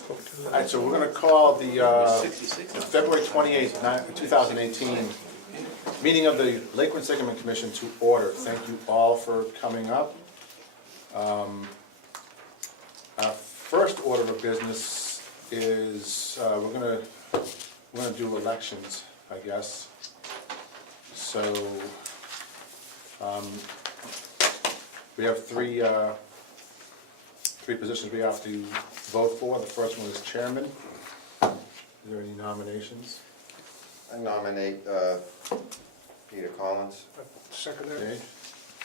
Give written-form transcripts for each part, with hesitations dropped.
All right, so we're going to call the 66. February 28th, 2018 meeting of the Lake Quinsigamond Commission to order. Thank you all for coming up. Our first order of business is we're going to do elections, I guess. So we have three positions we have to vote for. The first one is chairman. Is there any nominations? I nominate Peter Collins. Second that. Okay.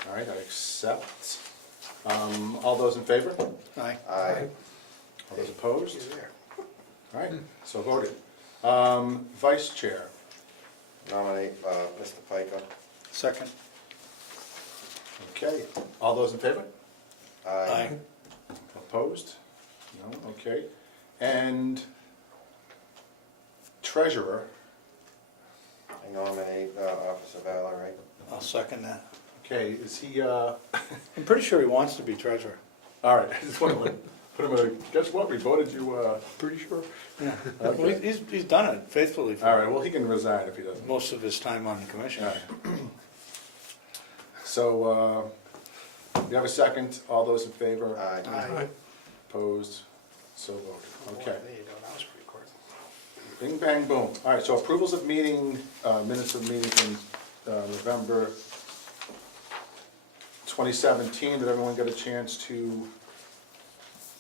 All right, I accept. All those in favor? Aye. Aye. All those opposed? He's there. All right, so voted. Vice chair. Nominate Mr. Piker. Second. Okay, all those in favor? Aye. Opposed? No, okay. And treasurer. I nominate Officer Valerie. I'll second that. Okay, is he, I'm pretty sure he wants to be treasurer. all right, I just want to put him in a, guess what, we voted you, Pretty sure. Yeah. Okay. Well, he's done it faithfully all for right, well, he can resign if he doesn't. most of his time on the commission. All right. So, we have a second. All those in favor? Aye. Aye. Opposed? So voted. Okay. There you go, that was pretty quick. Bing, bang, boom. All right, so approvals of meeting, minutes of meeting from November 2017. Did everyone get a chance to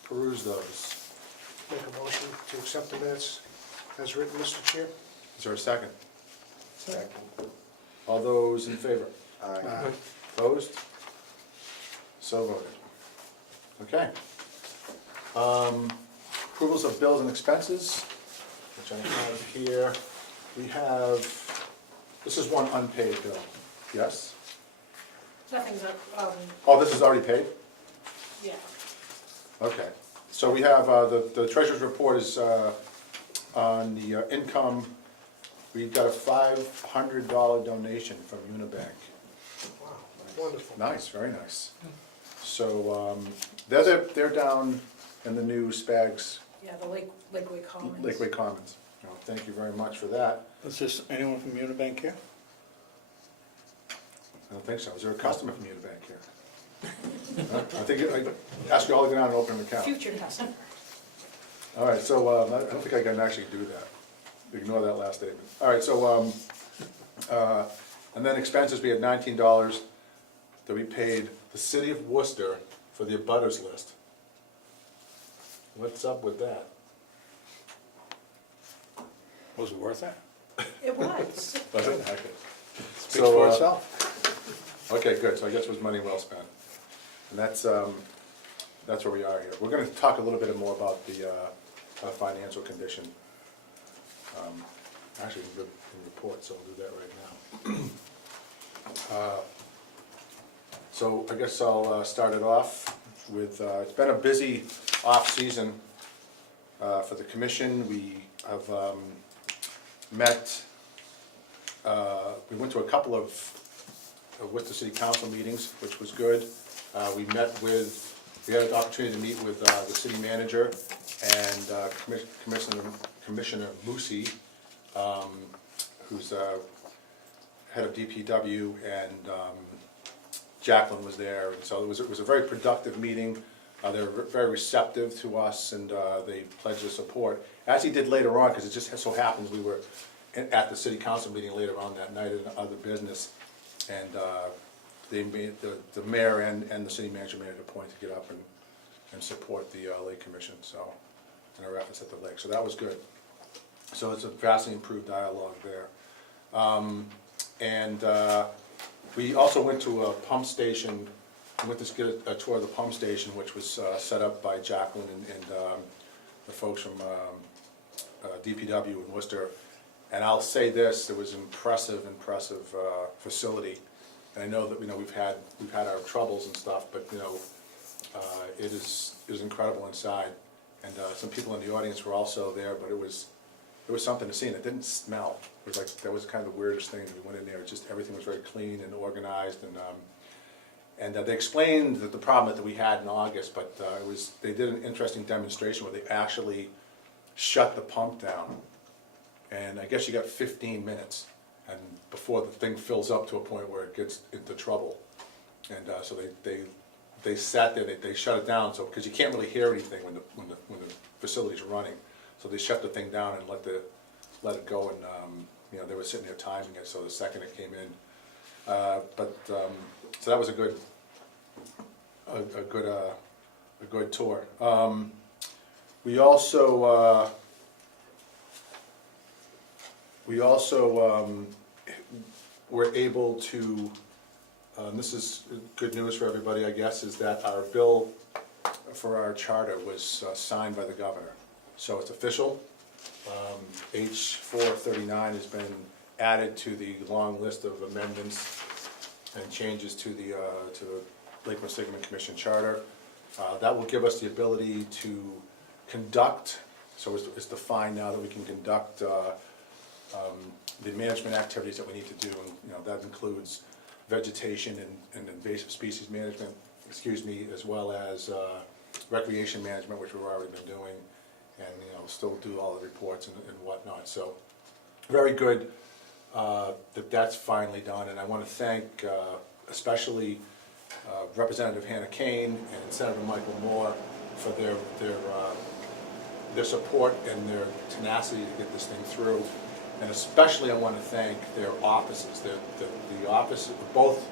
peruse those? Make a motion to accept the minutes as written, Mr. Chair. Is there a second? Second. All those in favor? Aye. Opposed? So voted. Okay. Approvals of bills and expenses, which I have here. We have, this is one unpaid bill, yes? Nothing's up, Oh, this is already paid? yeah. Okay. So we have, the treasurer's report is on the income. We've got a $500 donation from Unibank. Wow, wonderful. Nice, very nice. So, they're down in the new Spags, Yeah, the Lakeway Commons. Lakeway Commons. Oh, thank you very much for that. Is this anyone from Unibank here? I don't think so. Is there a customer from Unibank here? Huh? I think, I ask you all to go down and open an account. Future customer. All right, so, I don't think I can actually do that. Ignore that last statement. All right, so, and then expenses, we had $19 that we paid the city of Worcester for the abutters list. What's up with that? Was it worth it? It was. Was it? Okay. Speaks So, for itself. Okay, good, so I guess it was money well spent. And that's where we are here. We're gonna talk a little bit more about the financial condition. Actually, in the report, so I'll do that right now. So I guess I'll start it off with, it's been a busy off-season for the commission. We have met, we went to a couple of Worcester City Council meetings, which was good. We had an opportunity to meet with the city manager and Commissioner Musi, who's head of DPW, and Jacqueline was there. And so it was a very productive meeting. They were very receptive to us, and they pledged their support, as he did later on, because it just so happens we were at the city council meeting later on that night in other business, and they made, the mayor and the city manager made it a point to get up and support the Lake Commission, so, in our efforts at the lake, so that was good. So it's a vastly improved dialogue there. We also went to a pump station. We went to get a tour of the pump station, which was set up by Jacqueline and the folks from DPW in Worcester. And I'll say this: it was an impressive facility. And I know that we've had our troubles and stuff, but it was incredible inside. And some people in the audience were also there, but it was something to see, and it didn't smell. It was like, that was kind of the weirdest thing. We went in there, just everything was very clean and organized, And they explained that the problem that we had in August, but they did an interesting demonstration where they actually shut the pump down. And I guess you got 15 minutes and before the thing fills up to a point where it gets into trouble. And so they sat there, they shut it down, so, because you can't really hear anything when the facility's running. So they shut the thing down and let it go, and you know, they were sitting there timing it, so the second it came in. So that was a good tour. We also were able to, this is good news for everybody, I guess, is that our bill for our charter was signed by the governor. So it's official. H439 has been added to the long list of amendments and changes to the Lake Quinsigamond Commission Charter. That will give us the ability to conduct, so it's defined now that we can conduct the management activities that we need to do, and you know, that includes vegetation and invasive species management, as well as recreation management, which we've already been doing, and you know, still do all the reports and whatnot. So very good that's finally done, and I want to thank especially Representative Hannah Kane and Senator Michael Moore for their support and their tenacity to get this thing through. And especially I want to thank their offices, the office, both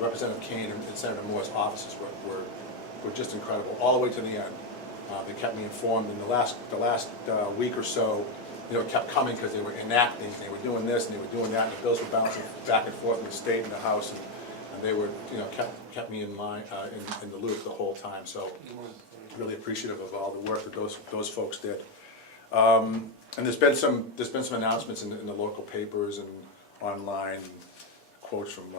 Representative Kane and Senator Moore's offices were just incredible, all the way to the end. They kept me informed in the last week or so. You know, it kept coming because they were enacting, they were doing this and they were doing that, and the bills were bouncing back and forth in the state and the House, and they were, you know, kept me in line, in the loop the whole time. So really appreciative of all the work that those folks did. And there's been some announcements in the local papers and online, quotes from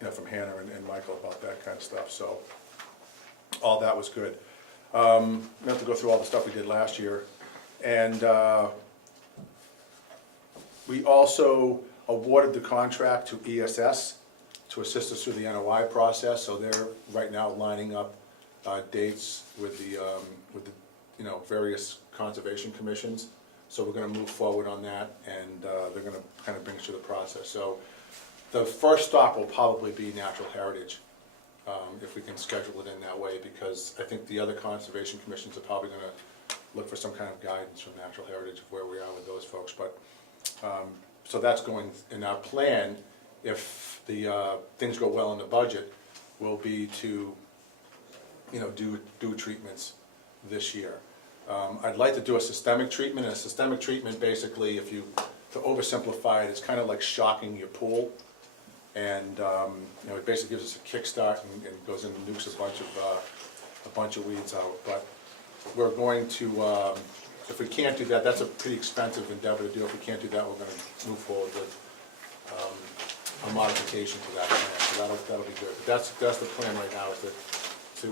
you know, from Hannah and Michael about that kind of stuff. So all that was good. We have to go through all the stuff we did last year, and we also awarded the contract to ESS to assist us through the NOI process. So they're right now lining up dates with the you know, various conservation commissions. So we're going to move forward on that, and they're going to kind of bring us through the process. So the first stop will probably be natural heritage, if we can schedule it in that way, because I think the other conservation commissions are probably going to look for some kind of guidance from natural heritage of where we are with those folks. But so that's going in our plan. If the things go well in the budget, will be to, you know, do treatments this year. I'd like to do a systemic treatment. And a systemic treatment, basically, to oversimplify it, it's kind of like shocking your pool. And you know, it basically gives us a kickstart and goes in and nukes a bunch of weeds out. But we're going to, if we can't do that, that's a pretty expensive endeavor to do. If we can't do that, we're going to move forward with a modification to that plan. So that'll be good. But that's the plan right now, is to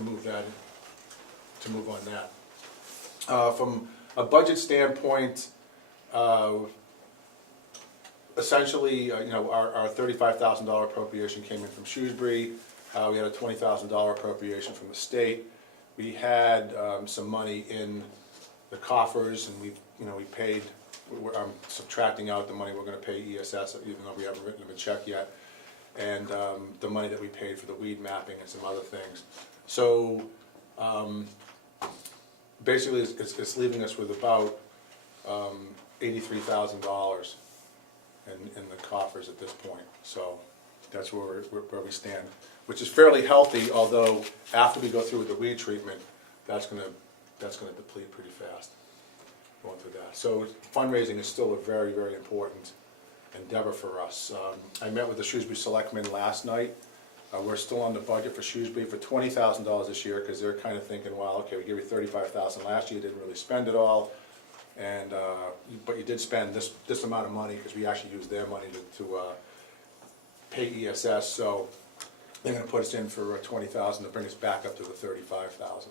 move that. To move on that. From a budget standpoint, essentially, you know, our $35,000 appropriation came in from Shrewsbury. We had a $20,000 appropriation from the state. We had some money in the coffers, and we paid. I'm subtracting out the money we're going to pay ESS, even though we haven't written them a check yet, and the money that we paid for the weed mapping and some other things. So basically, it's leaving us with about $83,000 in the coffers at this point. So that's where we stand, which is fairly healthy. Although after we go through with the weed treatment, that's going to deplete pretty fast. Going through that. So fundraising is still a very, very important endeavor for us. I met with the Shrewsbury Selectmen last night. We're still on the budget for Shrewsbury for $20,000 this year, because they're kind of thinking, well, okay, we gave you $35,000 last year, didn't really spend it all, and but you did spend this amount of money, because we actually used their money to pay ESS. So they're going to put us in for $20,000 to bring us back up to the $35,000.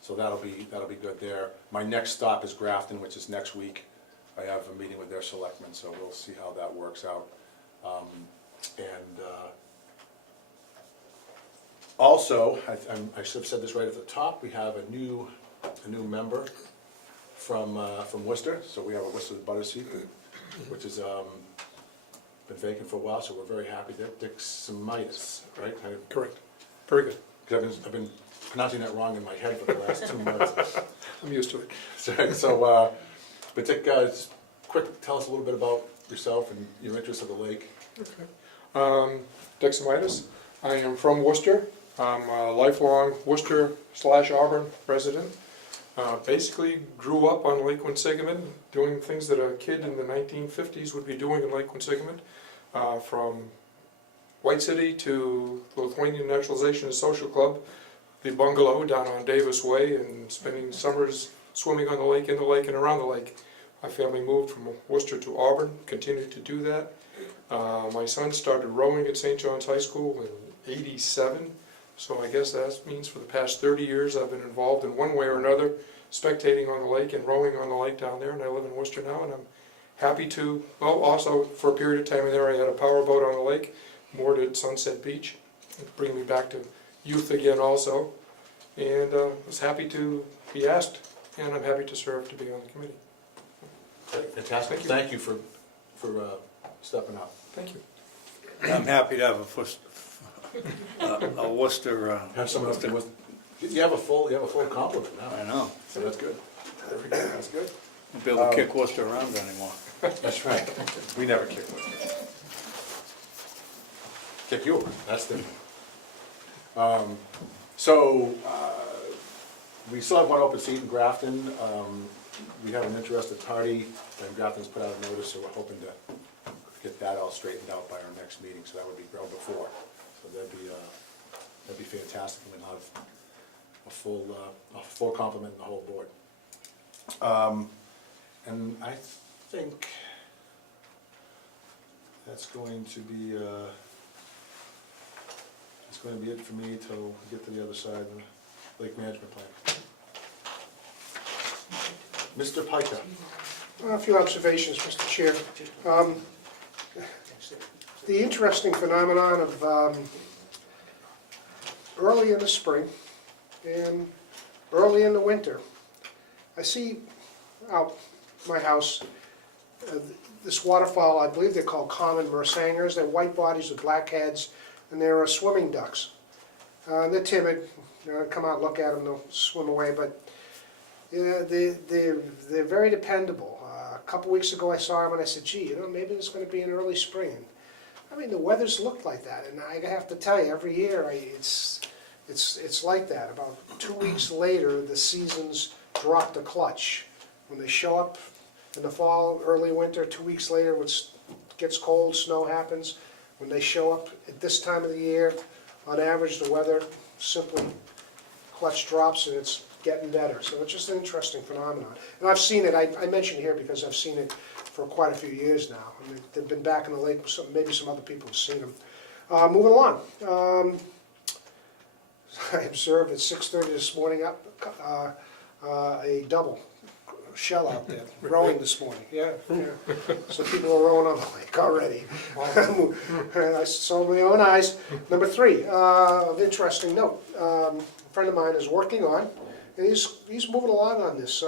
So that'll be good there. My next stop is Grafton, which is next week. I have a meeting with their selectmen, so we'll see how that works out. And also, I should have said this right at the top, we have a new member from Worcester, so we have a Worcester butter seat, which has been vacant for a while, so we're very happy there. Dick Semitis, right? Correct. Very good. Because I've been pronouncing that wrong in my head for the last 2 months. I'm used to it. But Dick, just quick, tell us a little bit about yourself and your interest of the lake. Okay. Dick Semitis. I am from Worcester. I'm a lifelong Worcester/Auburn resident. Basically grew up on Lake Quinsigamond, doing things that a kid in the 1950s would be doing in Lake Quinsigamond. From White City to the Lithuanian Naturalization and Social Club, the bungalow down on Davis Way, and spending summers swimming on the lake, in the lake, and around the lake. My family moved from Worcester to Auburn, continued to do that. My son started rowing at St. John's High School in '87, so I guess that means for the past 30 years I've been involved in one way or another, spectating on the lake and rowing on the lake down there, and I live in Worcester now, and I'm happy to, well, also for a period of time there I had a powerboat on the lake, moored at Sunset Beach, bring me back to youth again also, and was happy to be asked, and I'm happy to serve to be on the committee. Fantastic. Thank you for stepping up. Thank you. I'm happy to have a Worcester. Have someone else with. You have a full complement now. I know. So that's good. That's good. Won't be able to kick Worcester around anymore. That's right. We never kick one. Kick you. That's different. We still have one open seat in Grafton. We have an interested party, and Grafton's put out a notice, so we're hoping to get that all straightened out by our next meeting, so that would be well before. So that'd be fantastic, and we'll have a full complement in the whole board. And I think that's going to be it for me till we get to the other side of the lake management plan. Mr. Piker. A few observations, Mr. Chair. The interesting phenomenon of early in the spring and early in the winter, I see out my house this waterfowl. I believe they're called common mersangers. They're white bodies with black heads, and they're swimming ducks. They're timid. Come out and look at them, they'll swim away, but they're very dependable. A couple weeks ago I saw them and I said, gee, maybe there's going to be an early spring. I mean, the weather's looked like that, and I have to tell you, every year it's like that. About 2 weeks later, the seasons drop the clutch. When they show up in the fall, early winter, 2 weeks later, it gets cold, snow happens. When they show up at this time of the year, on average, the weather simply clutch drops and it's getting better. So it's just an interesting phenomenon. And I've seen it, I mention it here because I've seen it for quite a few years now. I mean, they've been back in the lake, maybe some other people have seen them. Moving along. I observed at 6:30 this morning a double shell out there, rowing this morning. Yeah. So people are rowing on the lake already. I saw with my own eyes. Number 3, of interesting note, a friend of mine is working on, and he's moving along on this.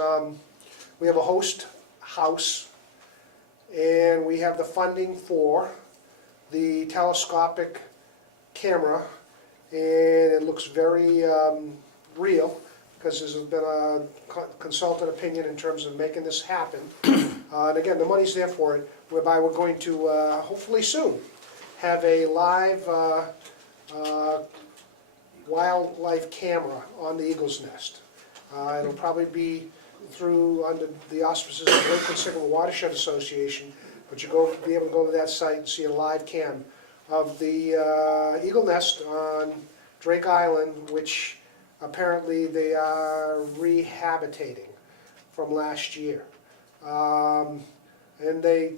We have a host house, and we have the funding for the telescopic camera, and it looks very real, because there's been a consultant opinion in terms of making this happen. And again, the money's there for it, whereby we're going to, hopefully soon, have a live wildlife camera on the Eagle's Nest. It'll probably be under the auspices of the Lake Quinsigamond Watershed Association, but you'll be able to go to that site and see a live cam of the Eagle Nest on Drake Island, which apparently they are rehabitating from last year. And the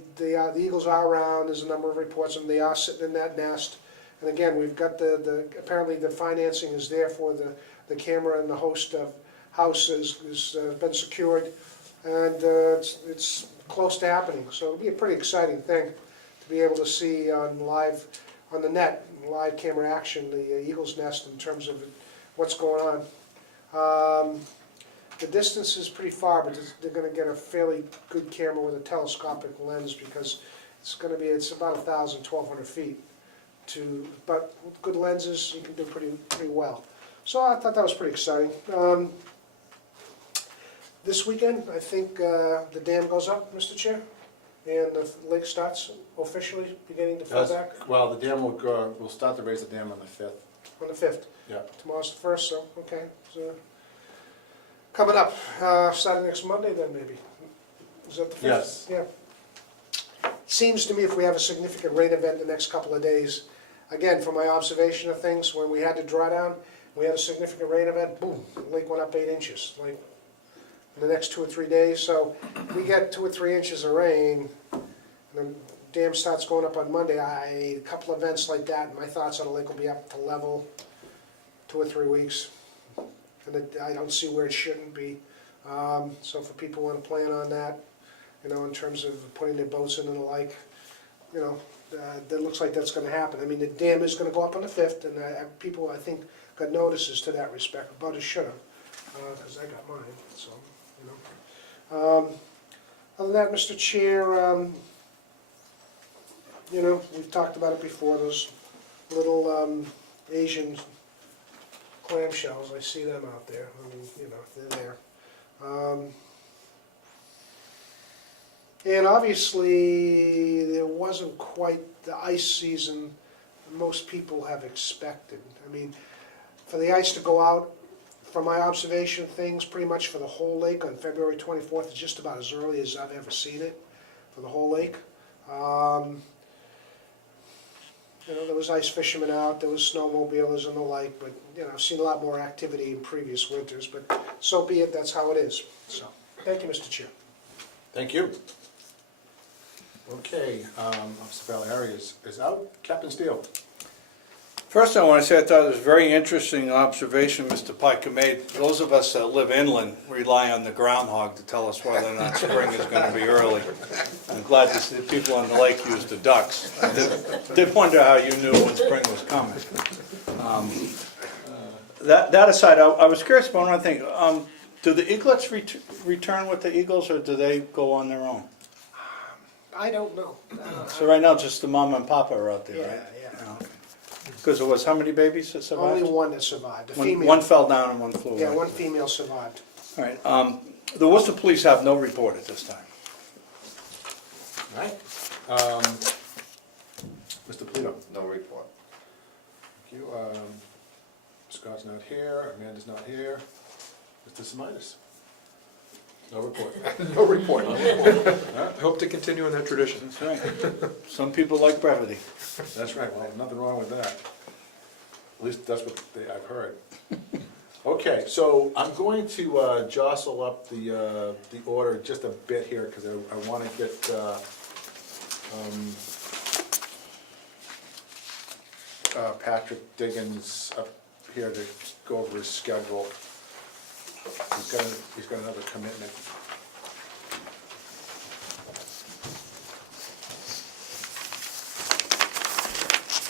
eagles are around. There's a number of reports of them. They are sitting in that nest. And again, we've got apparently the financing is there for the camera, and the host of house has been secured, and it's close to happening. So it'll be a pretty exciting thing to be able to see on the net, live camera action, the eagle's nest in terms of what's going on. The distance is pretty far, but they're gonna get a fairly good camera with a telescopic lens because it's about 1,000, 1,200 feet but with good lenses, you can do pretty well. So I thought that was pretty exciting. This weekend, I think the dam goes up, Mr. Chair, and the lake starts officially beginning to fill back Well, the dam we'll start to raise the dam on the 5th. on the 5th. Yeah. Tomorrow's the 1st, so, okay. So, coming up, starting next Monday then, maybe? Is that the 5th? Yes. Yeah. Seems to me if we have a significant rain event the next couple of days, again, from my observation of things, when we had the drawdown, we had a significant rain event, boom, the lake went up 8 inches, like, in the next 2 or 3 days. So if we get 2 or 3 inches of rain, and the dam starts going up on Monday, a couple events like that, my thoughts on the lake will be up to level 2 or 3 weeks. And I don't see where it shouldn't be. So for people who want to plan on that, you know, in terms of putting their boats in and the like, you know, that looks like that's gonna happen. I mean, the dam is gonna go up on the 5th, and people, I think, got notices to that respect, about as should have, because I got mine, so, you know. Other than that, Mr. Chair, you know, we've talked about it before, those little Asian clamshells, I see them out there, I mean, you know, they're there. And obviously, there wasn't quite the ice season most people have expected. I mean, for the ice to go out, from my observation of things, pretty much for the whole lake on February 24th, is just about as early as I've ever seen it for the whole lake. You know, there was ice fishermen out, there was snowmobilers and the like, but, you know, I've seen a lot more activity in previous winters, but so be it, that's how it is. So, thank you, Mr. Chair. Thank you. Okay, Officer Valieri is out. Captain Steele. First, I want to say I thought it was a very interesting observation Mr. Piker made. Those of us that live inland rely on the groundhog to tell us whether or not spring is going to be early. I'm glad to see the people on the lake use the ducks. I did wonder how you knew when spring was coming. That aside, I was curious about one thing. Do the eaglets return with the eagles, or do they go on their own? I don't know. So right now, just the mom and papa are out there, right? Yeah. Because it was how many babies that survived? Only one that survived, the One female. fell down and one flew away. Yeah, one female survived. All right. The Worcester Police have no report at this time. All right. Mr. Polito. No report. Thank you. Scott's not here. Amanda's not here. Mr. Semitis. No report. No report. I hope to continue in that tradition. That's right. Some people like brevity. That's right. Well, nothing wrong with that. At least that's what I've heard. Okay, so I'm going to jostle up the order just a bit here because I want to get Patrick Diggins up here to go over his schedule. He's got another commitment.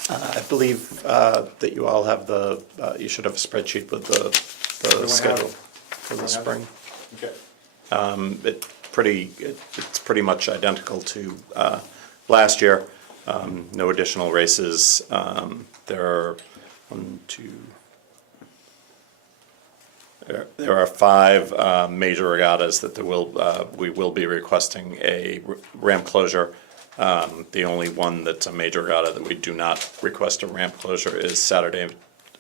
I believe that you all have you should have a spreadsheet with the Everyone schedule have it? for the Everyone have spring. Okay. It's pretty much identical to last year. No additional races. There are there are 5 major regattas that we will be requesting a ramp closure. The only one that's a major regatta that we do not request a ramp closure is Saturday,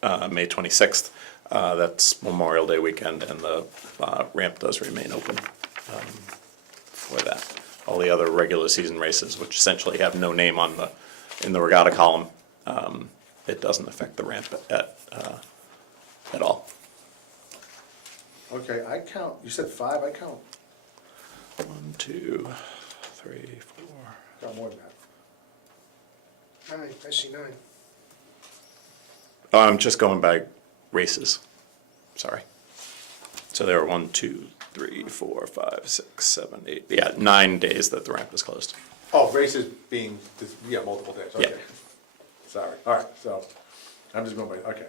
May 26th. That's Memorial Day weekend, and the ramp does remain open for that. All the other regular season races, which essentially have no name in the regatta column, it doesn't affect the ramp at all. Okay, I count, you said 5, I count. 1, 2, 3, 4. Got more than that. 9, I see 9. Oh, I'm just going by races. Sorry. So there are 1, 2, 3, 4, 5, 6, 7, 8. Yeah, 9 days that the ramp is closed. Oh, races being, yeah, multiple days, okay. Yeah. Sorry, all right, so, I'm just going by, okay.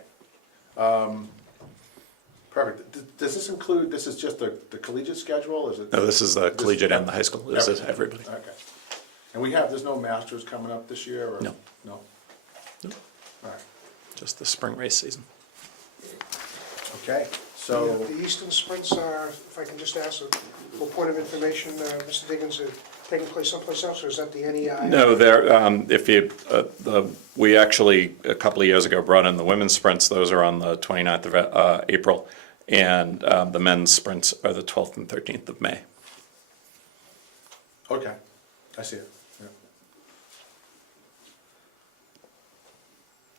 Perfect. Does this include, this is just the collegiate schedule, is it? No, this is the collegiate and the high school, this is everybody. Okay. And there's no masters coming up this year, or? No. No? No. All right, Just the spring race season. okay, so, The Eastern sprints are, if I can just ask a little point of information, Mr. Diggins, are taking place someplace else, or is that the NEI? No, we actually, a couple of years ago, brought in the women's sprints. Those are on the 29th of April. And the men's sprints are the 12th and 13th of May. okay, I see it, yeah.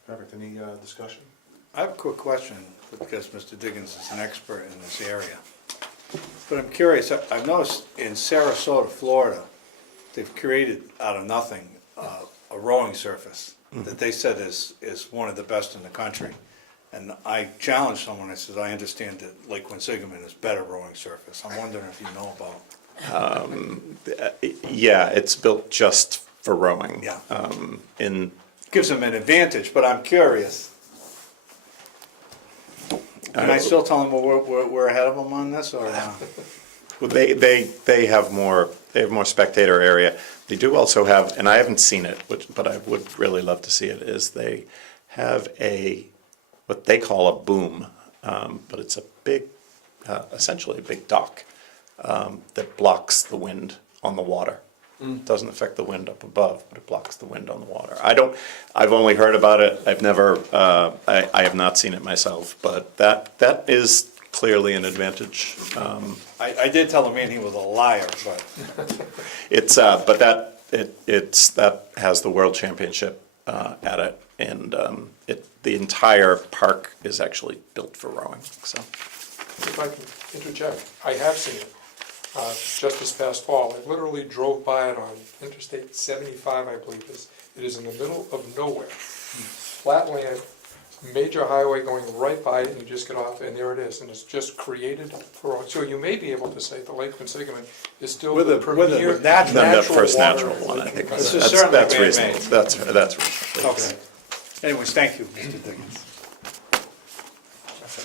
Perfect, any discussion? I have a quick question, because Mr. Diggins is an expert in this area. But I'm curious, I've noticed in Sarasota, Florida, they've created out of nothing a rowing surface that they said is one of the best in the country. And I challenged someone, I said, I understand that Lake Quinsigamond is better rowing surface. I'm wondering if you know about. Yeah, it's built just for rowing. Yeah. Gives them an advantage, but I'm curious. Can I still tell them we're ahead of them on this, or? Well, they have more spectator area. They do also have, and I haven't seen it, but I would really love to see it, is they have what they call a boom, but it's a big, essentially a big dock that blocks the wind on the water. Doesn't affect the wind up above, but it blocks the wind on the water. I've only heard about it. I've never, I have not seen it myself, but that is clearly an advantage. I did tell the man he was a liar, but. That has the world championship at it, and the entire park is actually built for rowing, so. If I can interject, I have seen it, just this past fall. I literally drove by it on Interstate 75, I believe it is. It is in the middle of nowhere. Flat land, major highway going right by it, and you just get off, and there it is. And it's just created for, so you may be able to say the Lake Quinsigamond is still With the a- premier with natural- Then the first water natural in one, I Lake think. This Quinsigamond. is certainly That's man-made. reasonable. That's reasonable. Okay. Anyways, thank you, Mr. Diggins.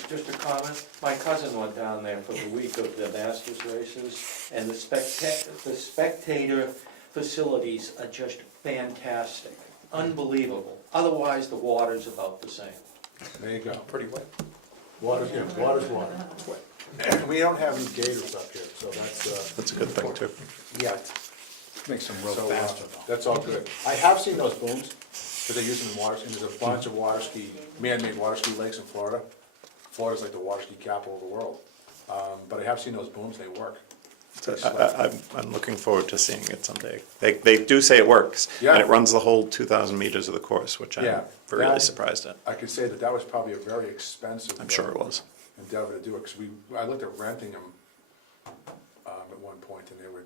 Just a comment, my cousin went down there for the week of the Masters races, and the spectator facilities are just fantastic, unbelievable. Otherwise, the water's about the same. There you go. Pretty wet. Water's water. We don't have any gators up here, so That's a good thing, too. yeah. Makes them real So, faster though. that's all good. I have seen those booms, because they use them in water, and there's a bunch of man-made water ski lakes in Florida. Florida's like the water ski capital of the world. But I have seen those booms, they work. I'm looking forward to seeing it someday. They do say it works, Yeah. and it runs the whole 2,000 meters of the course, which I'm Yeah. really That- surprised at. I could say that was probably a very expensive. I'm sure it was. Endeavor to do it, because I looked at renting them at one point, and they were,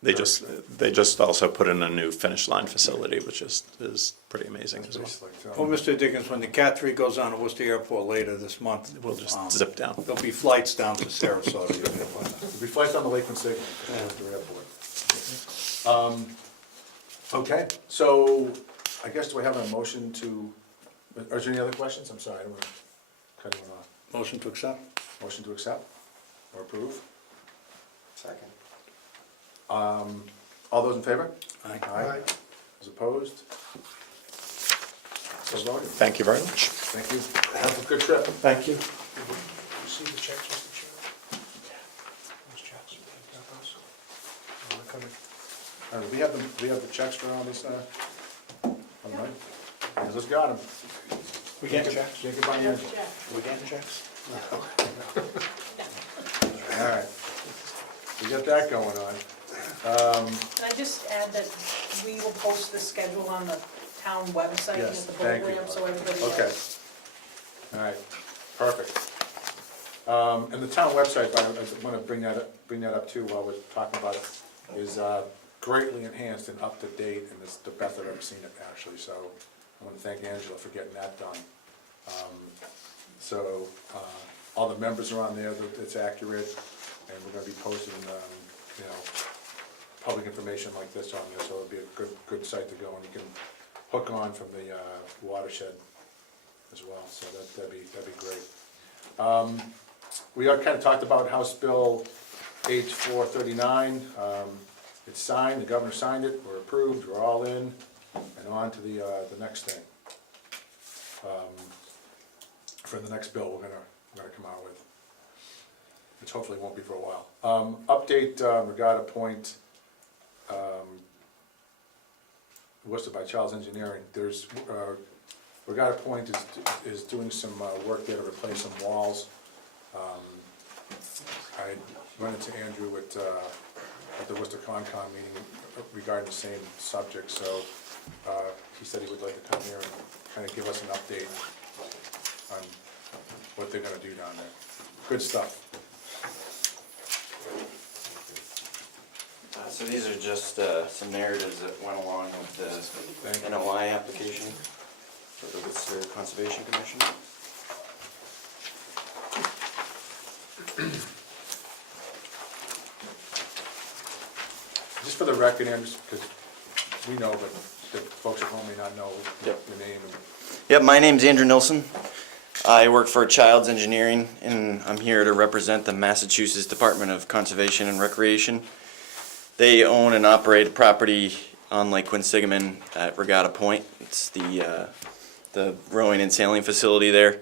They just also put in a new finish line facility, which is pretty amazing as well. just like, Well, Mr. Diggins, when the Cat 3 goes on to Worcester Airport later this month, We'll just zip down. there'll be flights down to Sarasota. we flights on the Lake Quinsigamond, that's the airport. Okay, so I guess do I have a motion to, are there any other questions? I'm sorry, I don't want to cut anyone off. Motion to accept? Motion to accept or approve? Second. All those in favor? Aye. Aye. Those opposed? So voted. Thank you very much. Thank you. Have a good trip. Thank you. See the checks, Mr. Chairman? Those checks, you got those? Oh, they're coming. All right, we have the checks for all this, all right? Yeah, let's got them. We getting checks? Shake it by hand. We getting checks? All right. We got that going on. Can I just add that we will post the schedule on the town website Yes, with the thank you. program, so everybody Okay. knows. All right, perfect. And the town website, I want to bring that up too while we're talking about it, is greatly enhanced and up to date, and it's the best I've ever seen it actually, so I want to thank Angela for getting that done. So, all the members are on there, it's accurate, and we're going to be posting, public information like this on there, so it'd be a good site to go, and you can hook on from the watershed as well, so that'd be great. We are kind of talked about House Bill H 439. It's signed, the governor signed it, we're approved, we're all in, and on to the next thing. For the next bill we're gonna come out with, which hopefully won't be for a while. Update Regatta Point, Worcester by Charles Engineering. There's Regatta Point is doing some work there to replace some walls. I went into Andrew at the Worcester Concom meeting regarding the same subject, so he said he would like to come here and kind of give us an update on what they're gonna do down there. Good stuff. So these are just some narratives that went along with the NOI application for the Worcester Conservation Commission. Just for the record, Andrew, because we know, but the folks at home may not know Yep. your name. Yep, my name's Andrew Nilsson. I work for Child's Engineering, and I'm here to represent the Massachusetts Department of Conservation and Recreation. They own and operate a property on Lake Quinsigamond at Regatta Point. It's the rowing and sailing facility there.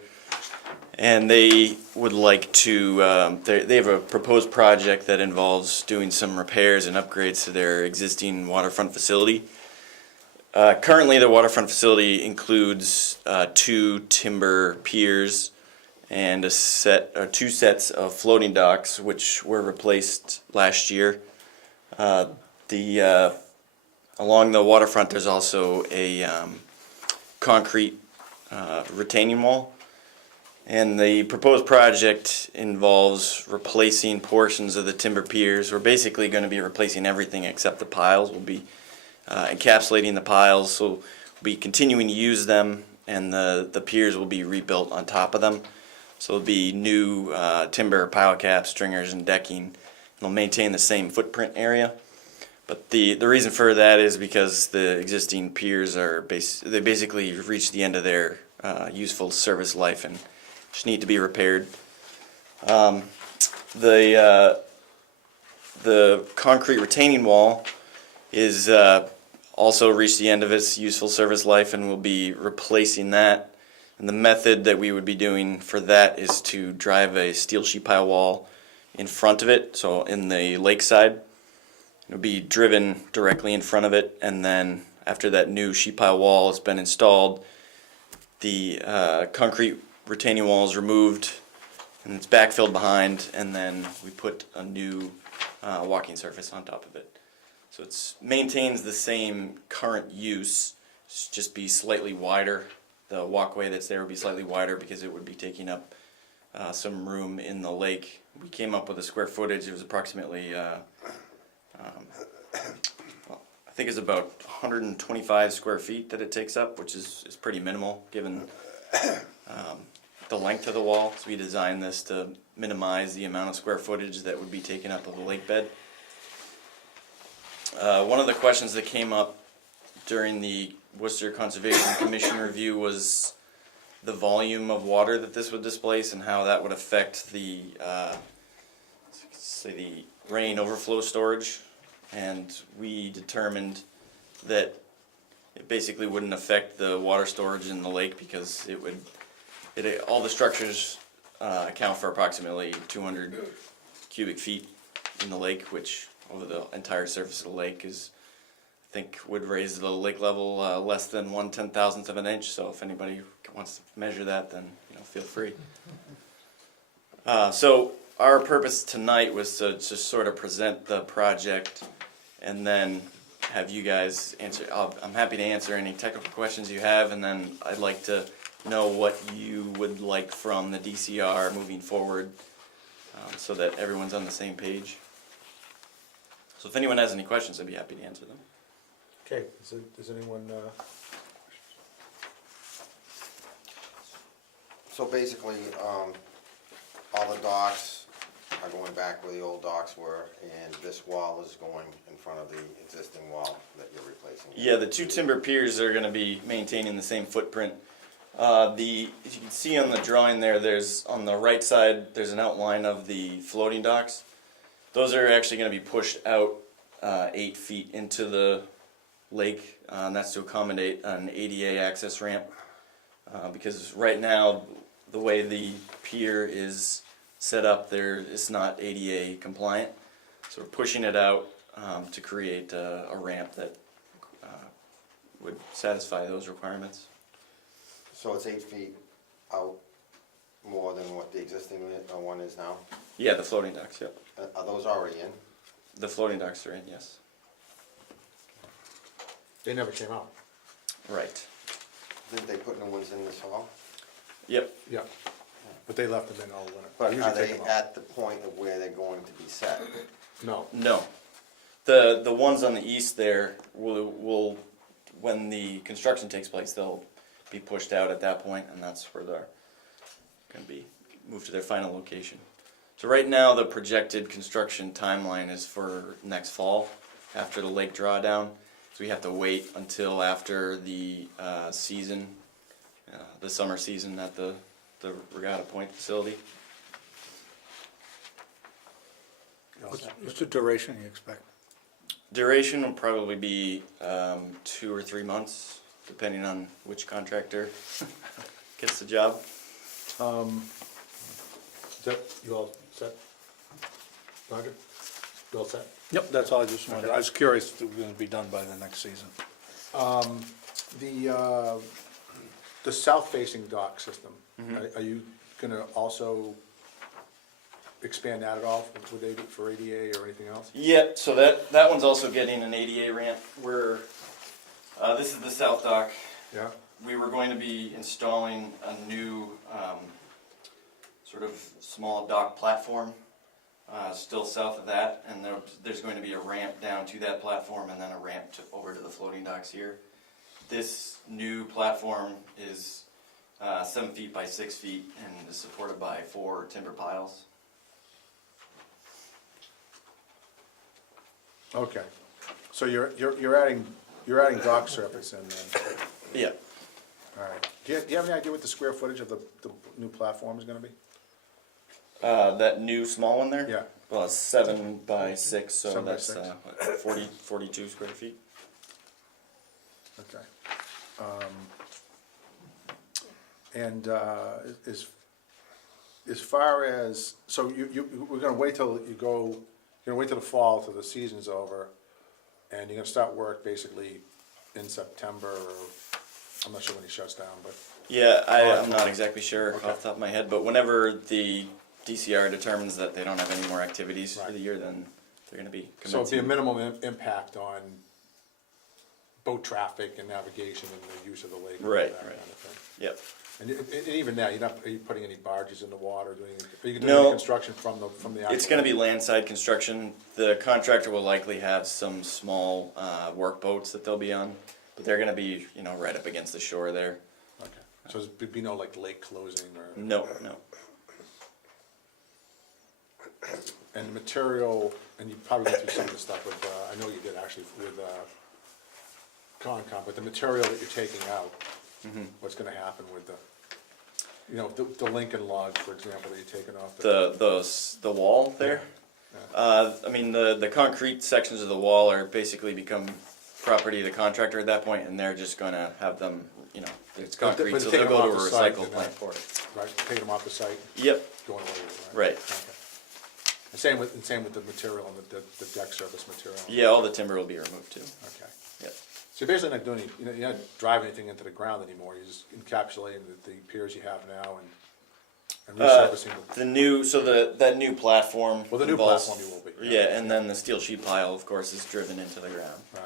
And they would like to, they have a proposed project that involves doing some repairs and upgrades to their existing waterfront facility. Currently, the waterfront facility includes 2 timber piers and two sets of floating docks, which were replaced last year. Along the waterfront, there's also a concrete retaining wall. And the proposed project involves replacing portions of the timber piers. We're basically going to be replacing everything except the piles. We'll be encapsulating the piles, so we'll be continuing to use them, and the piers will be rebuilt on top of them. So it'll be new timber pile caps, stringers, and decking. It'll maintain the same footprint area. But the reason for that is because the existing piers they basically reached the end of their useful service life and just need to be repaired. The concrete retaining wall is also reached the end of its useful service life, and we'll be replacing that. And the method that we would be doing for that is to drive a steel sheet pile wall in front of it, so in the lakeside. It'll be driven directly in front of it, and then after that new sheet pile wall has been installed, the concrete retaining wall is removed and it's backfilled behind, and then we put a new walking surface on top of it. So it maintains the same current use, just be slightly wider. The walkway that's there would be slightly wider because it would be taking up some room in the lake. We came up with a square footage. It was approximately, I think it's about 125 square feet that it takes up, which is pretty minimal given the length of the wall. So we designed this to minimize the amount of square footage that would be taken up of the lake bed. One of the questions that came up during the Worcester Conservation Commission review was the volume of water that this would displace and how that would affect the rain overflow storage. And we determined that it basically wouldn't affect the water storage in the lake because all the structures account for approximately 200 cubic feet in the lake, which over the entire surface of the lake I think would raise the lake level less than 1/10,000th of an inch. So if anybody wants to measure that, then feel free. So our purpose tonight was to just sort of present the project and then have you guys answer. I'm happy to answer any technical questions you have, and then I'd like to know what you would like from the DCR moving forward, so that everyone's on the same page. So if anyone has any questions, I'd be happy to answer them. Okay, does anyone, So basically, all the docks are going back where the old docks were, and this wall is going in front of the existing wall that you're replacing. Yeah, the two timber piers are gonna be maintaining the same footprint. As you can see on the drawing there, there's, on the right side, there's an outline of the floating docks. Those are actually gonna be pushed out 8 feet into the lake, and that's to accommodate an ADA access ramp. Because right now, the way the pier is set up there, it's not ADA compliant. So we're pushing it out to create a ramp that would satisfy those requirements. So it's 8 feet out more than what the existing one is now? Yeah, the floating docks, yep. Are those already in? The floating docks are in, yes. They never came out. Right. Didn't they put new ones in this fall? Yep. Yeah, but they left them in all winter. But Usually are take they them out. at the point of where they're going to be set? No, No. The ones on the east there will when the construction takes place, they'll be pushed out at that point, and that's where they're going to be moved to their final location. So right now, the projected construction timeline is for next fall, after the lake drawdown. So we have to wait until after the season, the summer season at the Regatta Point facility. What's the duration you expect? Duration will probably be 2 or 3 months, depending on which contractor gets the job. is that, you all set? Roger? You all set? Yep, that's all I just wanted. I was curious if it was gonna be done by the next season. The south-facing dock system, are you gonna also expand that at all for ADA or anything else? Yeah, so that one's also getting an ADA ramp. This is the south dock. Yeah, We were going to be installing a new sort of small dock platform, still south of that, and there's going to be a ramp down to that platform and then a ramp over to the floating docks here. This new platform is 7 feet by 6 feet and is supported by 4 timber piles. okay. So you're adding dock surface in then? Yeah. All right. Do you have any idea what the square footage of the new platform is gonna be? That new small one there? Yeah. Well, it's 7 by 6, so 7 by that's 6. what, 42 square feet. Okay. And as far as, so we're gonna wait till you're gonna wait till the fall, till the season's over, and you're gonna start work basically in September, or, I'm not sure when he shuts down, but, Yeah, I'm not exactly sure Okay. off the top of my head, but whenever the DCR determines that they don't have any more activities for Right. the year, then they're gonna be so it'd be a commencing. minimal impact on boat traffic and navigation and the use of the lake. and all Right, that right. kind of thing. Yep. And even now, are you putting any barges in the water, are you doing No. any construction from the actual? It's gonna be landside construction. The contractor will likely have some small work boats that they'll be on, but they're gonna be, right up against the shore there. Okay, so there'd be no like lake closing or? No. And the material, and you probably went through some of the stuff with, I know you did actually with Concom, but the material that you're taking out, what's gonna happen with the Lincoln log, for example, that you're taking off? The wall there. I mean, the concrete sections of the wall are basically become property of the contractor at that point, and they're just gonna have them, it's concrete, But so taking they'll them go to off a the site, recycle they're plant not- for it. Right, taking them off the site, Yep, going away with it, right. Okay. And same with the material and the deck surface material? Yeah, all the timber will be removed too. Okay. Yep. So you're basically not doing, you're not driving anything into the ground anymore, you're just encapsulating the piers you have now and resurfacing the. That new platform. Well, the new involves- platform you will be, Yeah, yeah. and then the steel sheet pile, of course, is driven into the ground. Right.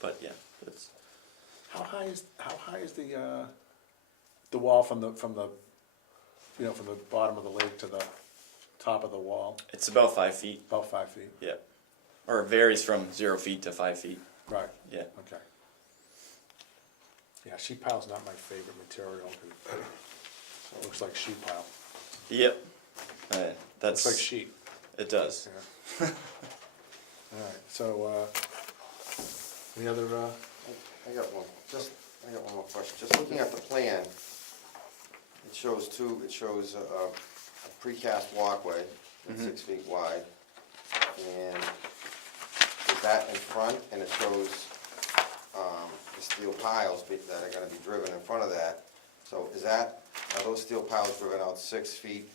But yeah, it's How high is the wall from the bottom of the lake to the top of the wall? it's about 5 feet. About 5 feet? Yeah, or it varies from 0 feet to 5 feet. Right, Yeah. okay. Yeah, sheet pile's not my favorite material, 'cause it looks like sheet pile. Yep. Looks That's like sheet. It does. Yeah. All right, so, any other, I got one more question. Just looking at the plan, it shows a precast walkway that's 6 feet wide. And is that in front? And it shows the steel piles that are gonna be driven in front of that. So are those steel piles driven out 6 feet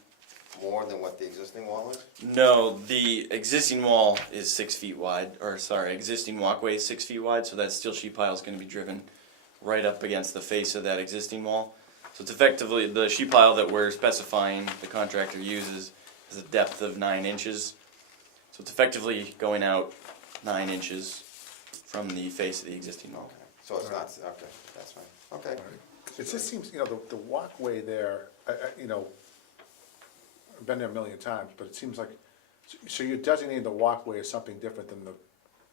more than what the existing wall is? No, the existing wall is 6 feet wide, or sorry, existing walkway is 6 feet wide, so that steel sheet pile is going to be driven right up against the face of that existing wall. So it's effectively, the sheet pile that we're specifying the contractor uses has a depth of 9 inches. So it's effectively going out 9 inches from the face of the existing wall. Okay, so it's not, okay, that's fine. Okay. it just seems, the walkway there, I've been there a million times, but it seems like, so you're designating the walkway as something different than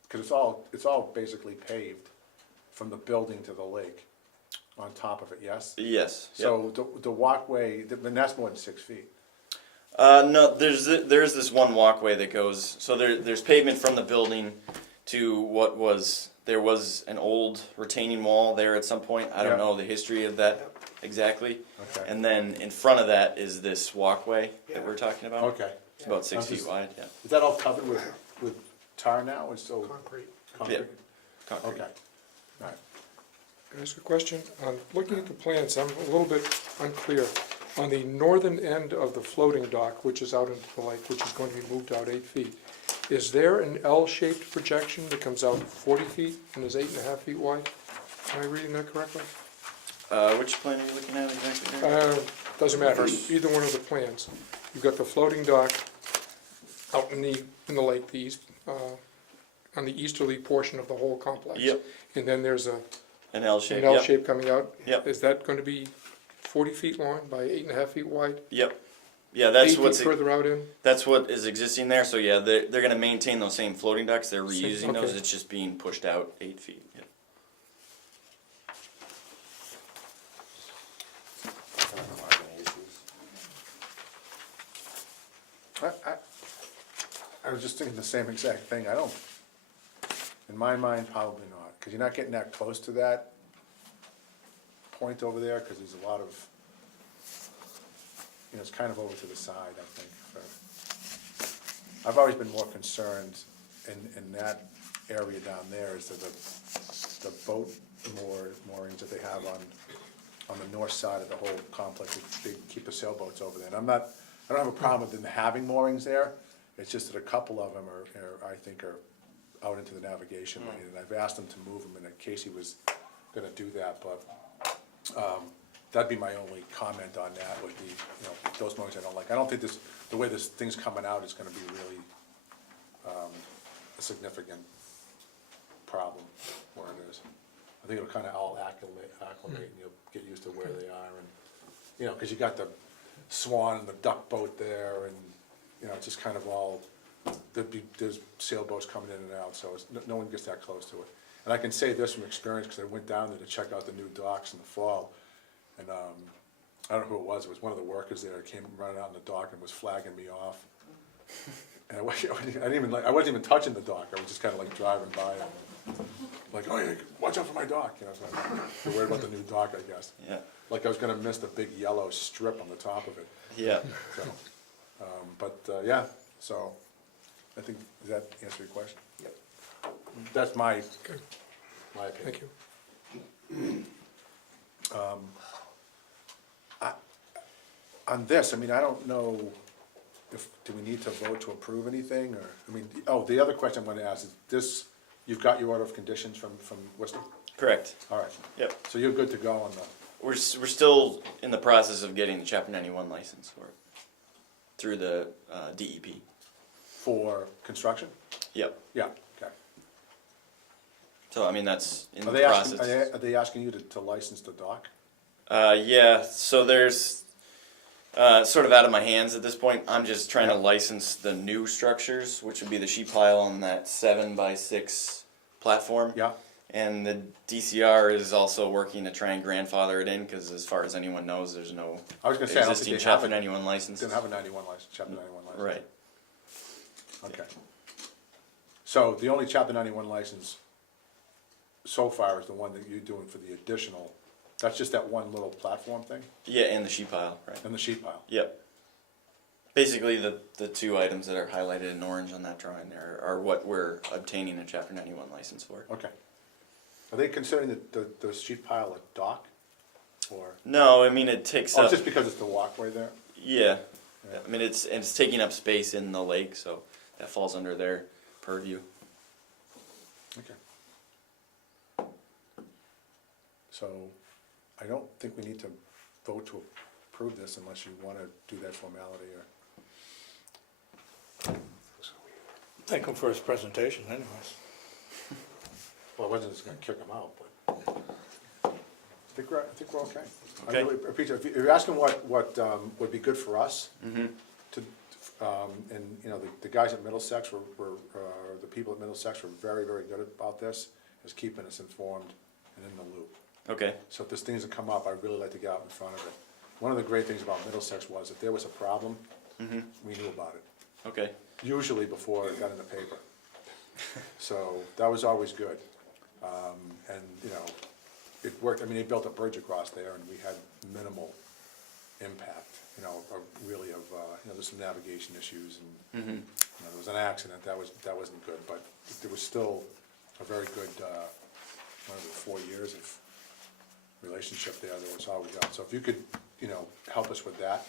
because it's all basically paved from the building to the lake on top of it, yes? Yes. Yep. So the walkway, and that's more than 6 feet. No, there's this one walkway that goes, so there's pavement from the building to there was an old retaining wall there at some point. I don't Yeah. know the history of that exactly. Okay. And then in front of that is this walkway Yeah. that we're talking about. Okay. It's about 6 I'm feet just- wide, yeah. Is that all covered with tar now? It's so Concrete. concrete? Concrete. Okay. All right. Can I ask a question? Looking at the plans, I'm a little bit unclear. On the northern end of the floating dock, which is out into the lake, which is going to be moved out 8 feet, is there an L-shaped projection that comes out 40 feet and is 8.5 feet wide? Am I reading that correctly? Which plan are you looking at exactly there? Doesn't matter, either one of the plans. You've got the floating dock out in the lake, on the easterly portion of the whole complex. Yep. And then there's An an L shape. Yep. L-shape coming out. Yep. Is that going to be 40 feet long by 8.5 feet wide? Yep. Yeah, that's 8 feet what's further out in? that's what is existing there. So yeah, they're going to maintain those same floating docks. They're reusing those. okay. It's just being pushed out 8 feet. Yep. I don't have any issues. I was just thinking the same exact thing. In my mind, probably not, because you're not getting that close to that point over there, because there's a lot of, it's kind of over to the side, I think. I've always been more concerned in that area down there is the boat moorings that they have on the north side of the whole complex. They keep the sailboats over there. And I don't have a problem with them having moorings there. It's just that a couple of them I think are out into the navigation lane. And I've asked them to move them, and Casey was gonna do that, but that'd be my only comment on that, would be, those moorings I don't like. I don't think the way this thing's coming out is gonna be really a significant problem where it is. I think it'll kind of all acclimate, and you'll get used to where they are, and, because you got the swan and the duck boat there, and, it's just kind of all, there's sailboats coming in and out, so no one gets that close to it. And I can say this from experience, because I went down there to check out the new docks in the fall, and I don't know who it was one of the workers there, came running out in the dock and was flagging me off. And I wasn't even touching the dock, I was just kind of like driving by it. Like, oh yeah, watch out for my dock, so they're worried about the new dock, I guess. Yeah. Like I was gonna miss the big yellow strip on the top of it, Yeah. so. Yeah, so, I think, does that answer your question? Yep. That's my Okay, opinion. thank you. On this, I don't know do we need to vote to approve anything, or, the other question I'm gonna ask is this, you've got your order of conditions from Worcester? Correct. All right, Yep. so you're good to go on the, We're still in the process of getting the Chapter 91 license for it through the DEP. for construction? Yep. Yeah, okay. So that's in Are the they process. are they asking you to license the dock? Yeah. So there's sort of out of my hands at this point. I'm just trying to license the new structures, which would be the sheet pile on that 7x6 platform. Yeah, And the DCR is also working to try and grandfather it in, because as far as anyone knows, there's no I was gonna say, I don't think existing they Chapter have 91 license. didn't have a 91 license, chapter 91 license. Right. Okay. So the only chapter 91 license so far is the one that you're doing for the additional, that's just that one little platform thing Yeah, and the sheet pile, right? and the sheet pile? Yep. Basically, the two items that are highlighted in orange on that drawing there are what we're obtaining a Chapter 91 license for. Okay. Are they considering the sheet pile a dock? Or, No, I mean, it takes oh, up, just because it's the walkway there? yeah. Yeah. I mean, it's taking up space in the lake, so that falls under their purview. Okay. So, I don't think we need to vote to approve this unless you want to do that formality or. Thank him for his presentation anyways. Well, I wasn't just gonna kick them out, but I think we're okay. I Okay. really appreciate, if you're asking what would be good for us, Mm-hmm. to, and, you know, the guys at Middlesex were, the people at Middlesex were very, very good about this, is keeping us informed and in the loop. Okay. So if there's things that come up, I'd really like to get out in front of it. One of the great things about Middlesex was if there was a problem, Mm-hmm. we knew about it, Okay. usually before it got in the paper. So that was always good. And, you know, it worked, I mean, they built a bridge across there and we had minimal impact, you know, really of, you know, there's some navigation issues and, Mm-hmm. you know, there was an accident, that wasn't good, but there was still a very good, 4 years of relationship there, that was all we got. So if you could, you know, help us with that,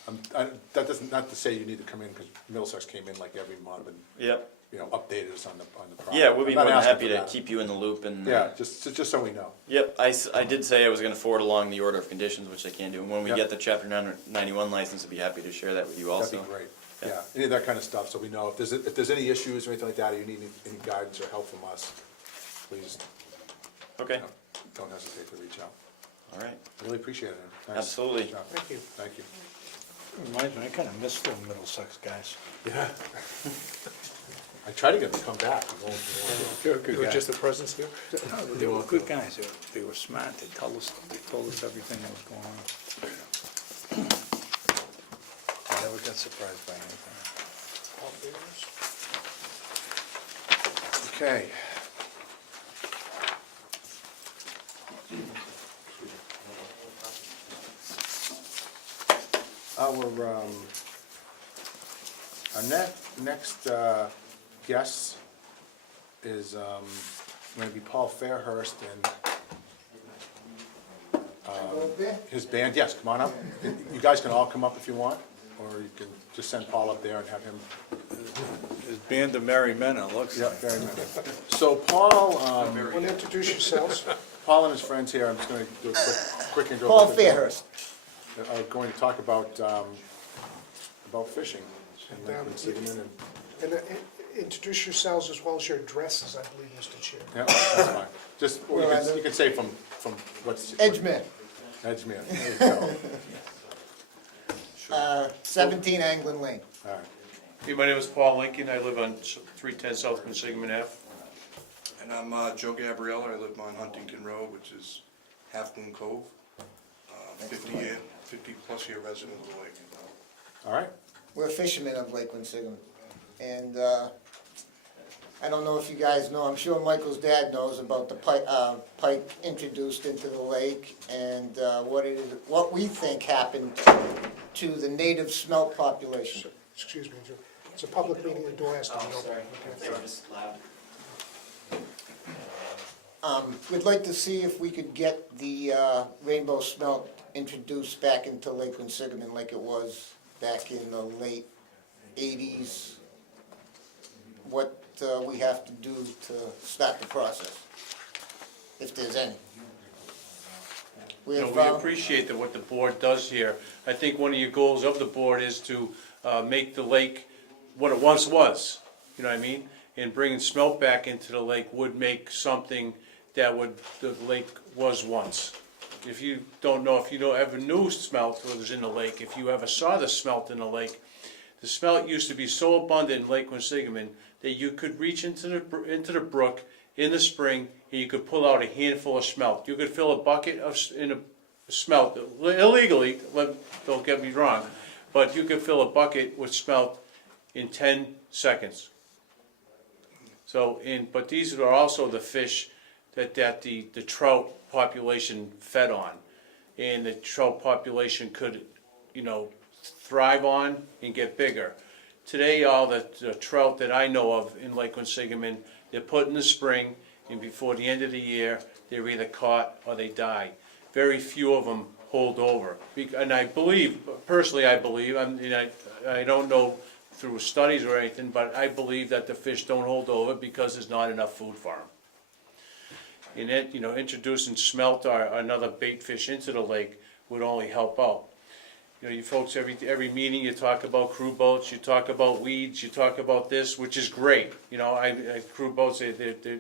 that doesn't, not to say you need to come in, because Middlesex came in like every month and, Yep. you know, updated us on the project. Yeah, we'll be I'm not more than asking happy for to that. keep you in the loop and. Yeah, just so we know. Yep, I did say I was gonna forward along the order of conditions, which I can do, and when we Yep. get the Chapter 91 license, I'd be happy to share that with you also. That'd be great, Yeah. yeah, any of that kind of stuff, so we know, if there's any issues or anything like that, or you need any guidance or help from us, please, Okay, you know, don't hesitate to reach out. all right, I really appreciate it. Nice Absolutely. job. Thank you. Thank you. Reminds me, I kinda miss the Middlesex guys. Yeah. I try to get them to come back. It was just the presence here. They were good guys, they were smart, they told us everything that was going on. I never got surprised by anything. Okay. Our next guest is going to be Paul Fairhurst and his band. Yes, come on up. You guys can all come up if you want, or you can just send Paul up there and have him. His band of merry men, it looks Yeah, like. very much. So Paul, Want to introduce yourselves? Paul and his friends here, I'm just going to do a quick intro. Paul Fairhurst. Are going to talk about fishing in Lake Quinsigamond and, And introduce yourselves as well as your addresses, I believe, Mr. Chair. yeah, that's fine. Just, Where I you live? can say from what's. Edgemere, Edgemere, there you go. 17 Anglin Lane. All right. Hey, my name is Paul Lincoln, I live on 310 South Quinsigamond Ave. And I'm Joe Gabriella, I live on Huntington Road, which is Half Moon Cove. 50-plus year resident of the lake. All right. We're fishermen of Lake Quinsigamond. And I don't know if you guys know, I'm sure Michael's dad knows about the pike introduced into the lake and what we think happened to the native smelt population. Excuse me, Joe. It's a public meeting, the door has to be open. We'd like to see if we could get the rainbow smelt introduced back into Lake Quinsigamond like it was back in the late 80s. What we have to do to start the process, if there's any. We appreciate that what the board does here. I think one of your goals of the board is to make the lake what it once was, you know what I mean? And bringing smelt back into the lake would make something that the lake was once. If you don't know, if you don't ever knew smelt was in the lake, if you ever saw the smelt in the lake, the smelt used to be so abundant in Lake Quinsigamond that you could reach into the brook in the spring and you could pull out a handful of smelt. You could fill a bucket in a smelt, illegally, don't get me wrong, but you could fill a bucket with smelt in 10 seconds. So, but these are also the fish that the trout population fed on. And the trout population could, thrive on and get bigger. Today, all the trout that I know of in Lake Quinsigamond, they're put in the spring, and before the end of the year, they're either caught or they die. Very few of them hold over. And I believe, personally I believe, I don't know through studies or anything, but I believe that the fish don't hold over because there's not enough food for them. And it, introducing smelt or another bait fish into the lake would only help out. You folks, every meeting you talk about crew boats, you talk about weeds, you talk about this, which is great. Crew boats, they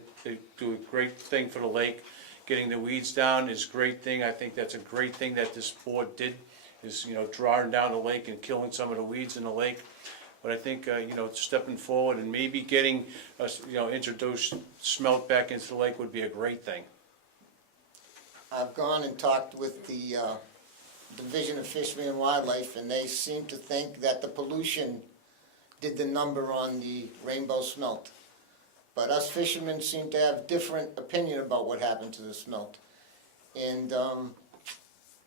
do a great thing for the lake. Getting the weeds down is a great thing. I think that's a great thing that this board did, is, drawing down the lake and killing some of the weeds in the lake. But I think, stepping forward and maybe getting, introduced smelt back into the lake would be a great thing. I've gone and talked with the Division of Fishery and Wildlife, and they seem to think that the pollution did the number on the rainbow smelt. But us fishermen seem to have different opinion about what happened to the smelt. In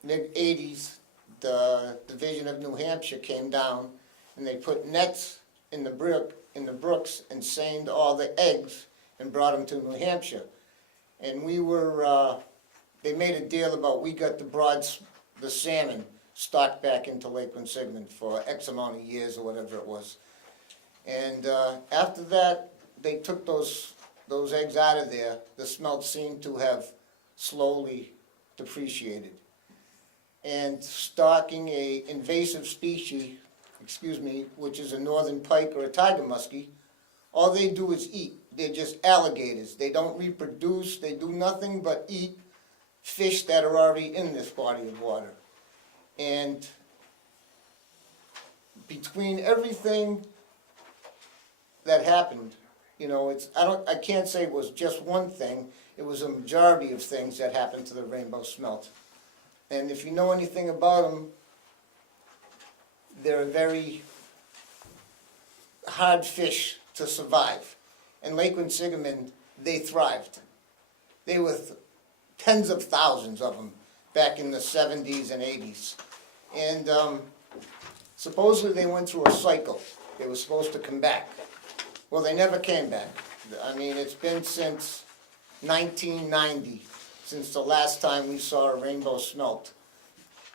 mid-80s, the Division of New Hampshire came down and they put nets in the brooks and seined all the eggs and brought them to New Hampshire. And we were, they made a deal about we got the salmon stocked back into Lake Quinsigamond for X amount of years or whatever it was. And after that, they took those eggs out of there. The smelt seemed to have slowly depreciated. And stocking a invasive species, which is a northern pike or a tiger muskie, all they do is eat. They're just alligators. They don't reproduce. They do nothing but eat fish that are already in this body of water. And between everything that happened, I can't say it was just one thing. It was a majority of things that happened to the rainbow smelt. And if you know anything about them, they're a very hard fish to survive. In Lake Quinsigamond, they thrived. They were tens of thousands of them back in the 70s and 80s. And supposedly they went through a cycle. They were supposed to come back. Well, they never came back. I mean, it's been since 1990, since the last time we saw a rainbow smelt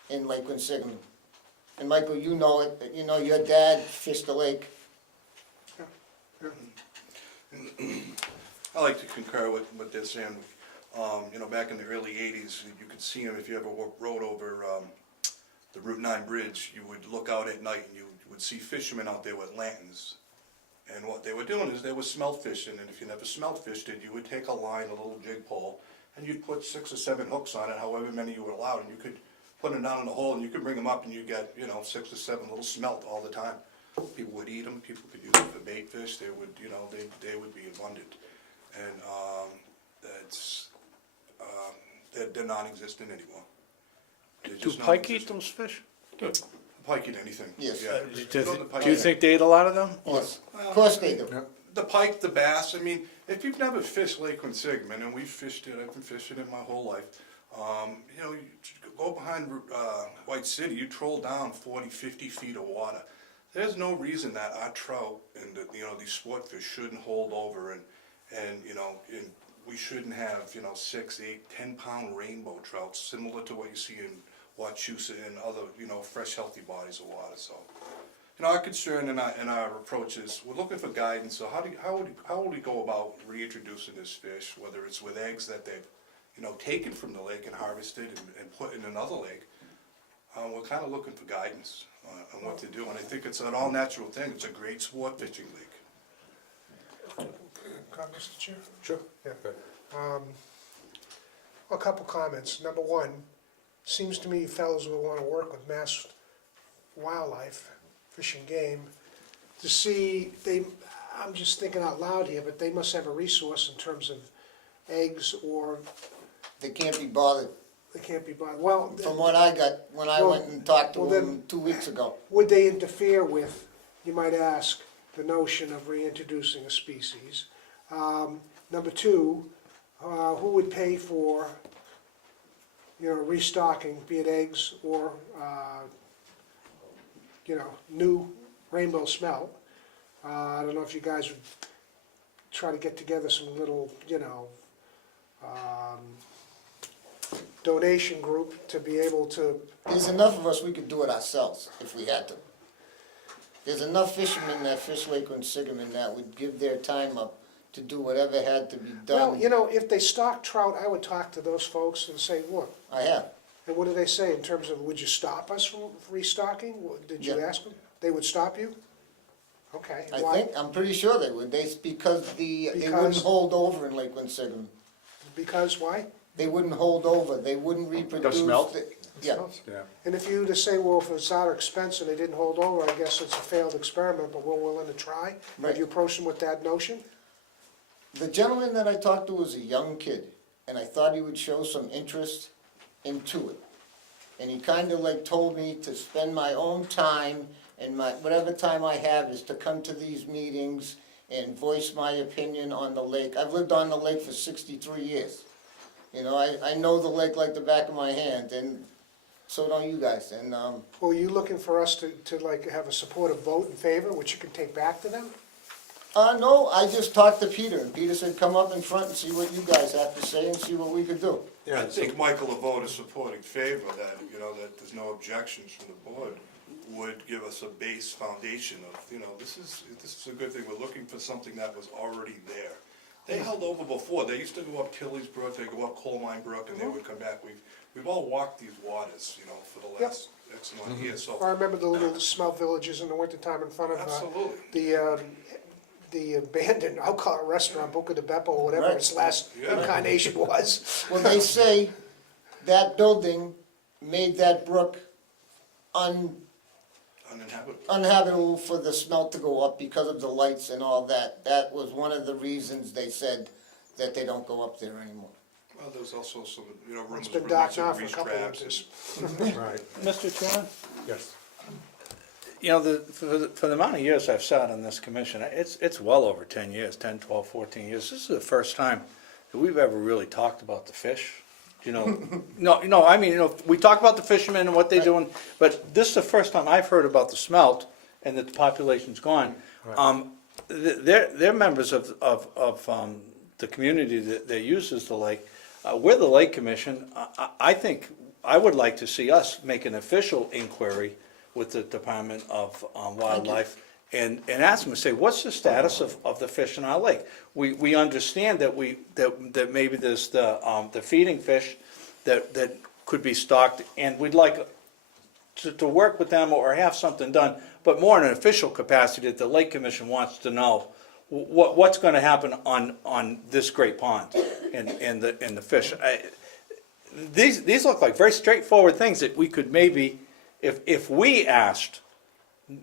in Lake Quinsigamond. And Michael, you know it, your dad fished the lake. I like to concur with what they're saying. Back in the early 80s, you could see them if you ever rode over the Route 9 bridge. You would look out at night and you would see fishermen out there with lanterns. And what they were doing is they were smelt fishing, and if you never smelt fished it, you would take a line, a little jig pole, and you'd put 6 or 7 hooks on it, however many you were allowed, and you could put them down in the hole, and you could bring them up, and you get 6 or 7 little smelt all the time. People would eat them. People could use them for bait fish. They would, they would be abundant, and they're non-existent anymore. Do pike eat those fish? Pike eat anything. Yes. Yeah. Do you think they ate a lot of them? Yes, of course they do. The pike, the bass, if you've never fished Lake Quinsigamond, and we've fished it, I've been fishing it my whole life, you go behind White City, you troll down 40, 50 feet of water. There's no reason that our trout and these sport fish shouldn't hold over, and we shouldn't have 6, 8, 10-pound rainbow trout similar to what you see in Wachusett and other fresh, healthy bodies of water. So. Our concern and our approach is we're looking for guidance. So how would we go about reintroducing this fish, whether it's with eggs that they've taken from the lake and harvested and put in another lake? We're kind of looking for guidance on what to do, and I think it's an all-natural thing. It's a great sport fishing lake. Mr. Chair? Sure. Yeah. A couple comments. Number one, seems to me fellows will want to work with Mass Wildlife, Fish and Game, to see, I'm just thinking out loud here, but they must have a resource in terms of eggs, or They can't be bothered. they can't be bought. Well, From what I got, when I went and talked to them 2 weeks ago. would they interfere with, you might ask, the notion of reintroducing a species? Number two, who would pay for, restocking, be it eggs or, new rainbow smelt? I don't know if you guys would try to get together some little, donation group to be able to, There's enough of us, we could do it ourselves if we had to. There's enough fishermen that fish Lake Quinsigamond that would give their time up to do whatever had to be well, done. if they stock trout, I would talk to those folks and say, look, I have. and what do they say in terms of, would you stop us from restocking? Did you Yeah. ask them? They would stop you? Okay. I Why? think, I'm pretty sure they would. Because they wouldn't Because- hold over in Lake Quinsigamond. Because why? They wouldn't hold over, they wouldn't reproduce. smelt? Yeah, Yeah. And if you to say, well, if it's our expense and they didn't hold over, I guess it's a failed experiment, but we're willing to try? Right. Have you approached them with that notion? the gentleman that I talked to was a young kid, and I thought he would show some interest into it. And he kinda like told me to spend my own time, and whatever time I have is to come to these meetings and voice my opinion on the lake. I've lived on the lake for 63 years. I know the lake like the back of my hand, and so don't you guys, and, Well, are you looking for us to like have a supportive vote in favor, which you can take back to them? no, I just talked to Peter, and Peter said, come up in front and see what you guys have to say and see what we could do. I think Michael, a vote of support in favor of that, that there's no objections from the board, would give us a base foundation of, this is a good thing, we're looking for something that was already there. They held over before, they used to go up Tilly's Brook, they go up Coal Mine Brook, and they would come back. We've all walked these waters, for the last X amount of years, so. I remember the little smelt villages in the wintertime in front of Absolutely. the abandoned, I'll call it restaurant, Boca de Beppo, or whatever Right. its last Yeah. incarnation was. Well, they say that building made that brook Uninhabitable. uninhabitable for the smelt to go up because of the lights and all that. That was one of the reasons they said that they don't go up there anymore. Well, there's also some, rumors. It's been dark now rumors for a of couple of grease winters. Right, Mr. Chairman? yes. For the amount of years I've sat on this commission, it's well over 10 years, 10, 12, 14 years. This is the first time that we've ever really talked about the fish. No, I mean, we talk about the fishermen and what they're doing, but this is the first time I've heard about the smelt and that the population's gone. They're members of the community that uses the lake. We're the Lake Commission. I think, I would like to see us make an official inquiry with the Department of Wildlife and ask them to say, what's the status of the fish in our lake? We understand that that maybe there's the feeding fish that could be stocked, and we'd like to work with them or have something done, but more in an official capacity that the Lake Commission wants to know what's gonna happen on this great pond and the fish. These look like very straightforward things that we could maybe, if we asked,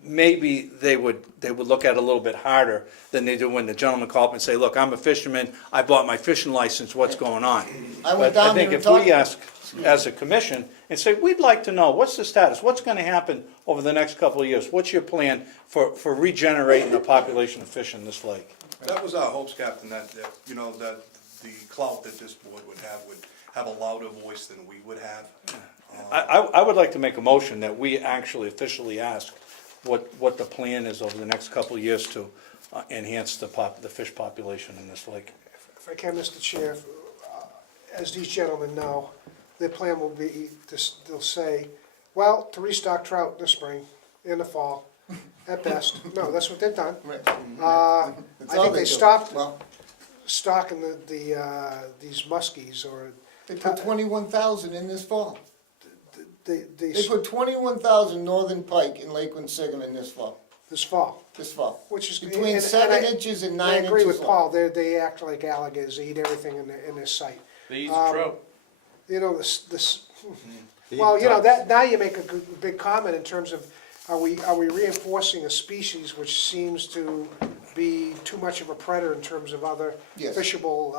maybe they would look at it a little bit harder than they do when the gentleman called up and say, look, I'm a fisherman, I bought my fishing license, what's going on? I But went down I think there and if talked we ask as a commission and say, we'd like to know, what's the status, what's gonna happen over the next couple of years? What's your plan for regenerating the population of fish in this lake? That was our hopes, Captain, that that the clout that this board would have a louder voice than we would have. I would like to make a motion that we actually officially ask what the plan is over the next couple of years to enhance the fish population in this lake. If I can, Mr. Chair, as these gentlemen know, their plan will be, they'll say, well, to restock trout in the spring, in the fall, at best. No, that's what they've done. Right. I That's all think they do. stopped Well, stocking these muskies or they put 21,000 in this fall. They They put 21,000 northern pike in Lake Quinsigamond this fall, this fall, which is Between and 7 I- inches and I 9 agree inches with long. Paul. They act like alligators. They eat everything in this site. They eat the trout. This. Well, that now you make a big comment in terms of are we reinforcing a species which seems to be too much of a predator in terms of other Yes. fishable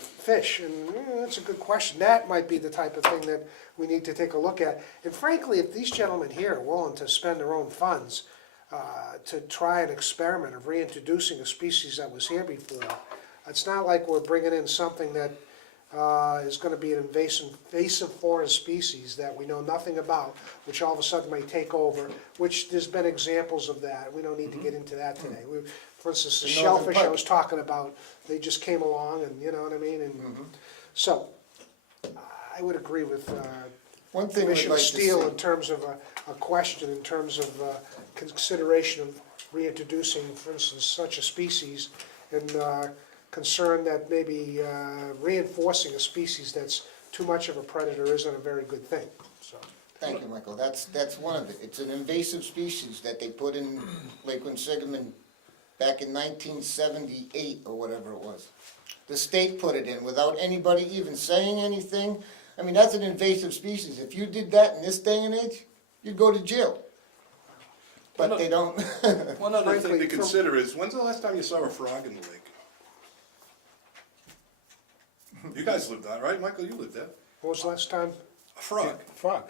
fish? And that's a good question. That might be the type of thing that we need to take a look at. And frankly, if these gentlemen here are willing to spend their own funds, to try an experiment of reintroducing a species that was here before. It's not like we're bringing in something that is gonna be an invasive foreign species that we know nothing about, which all of a sudden may take over, which there's been examples of that. We don't need to get into that today. For instance, the The northern shellfish I pike. was talking about, they just came along and, you know what I mean? And so, I would agree with One thing we'd Commissioner like to Steele see, in terms of a question, in terms of consideration of reintroducing, for instance, such a species, and concern that maybe reinforcing a species that's too much of a predator isn't a very good thing, so. thank you, Michael, that's one of it. It's an invasive species that they put in Lake Quinsigamond back in 1978 or whatever it was. The state put it in without anybody even saying anything. I mean, that's an invasive species. If you did that in this day and age, you'd go to jail. But they don't. One other thing Frankly, to consider is, when's the last time you saw a frog in the lake? You guys lived there, right? Michael, you lived there. What was the last time? A frog, Frog.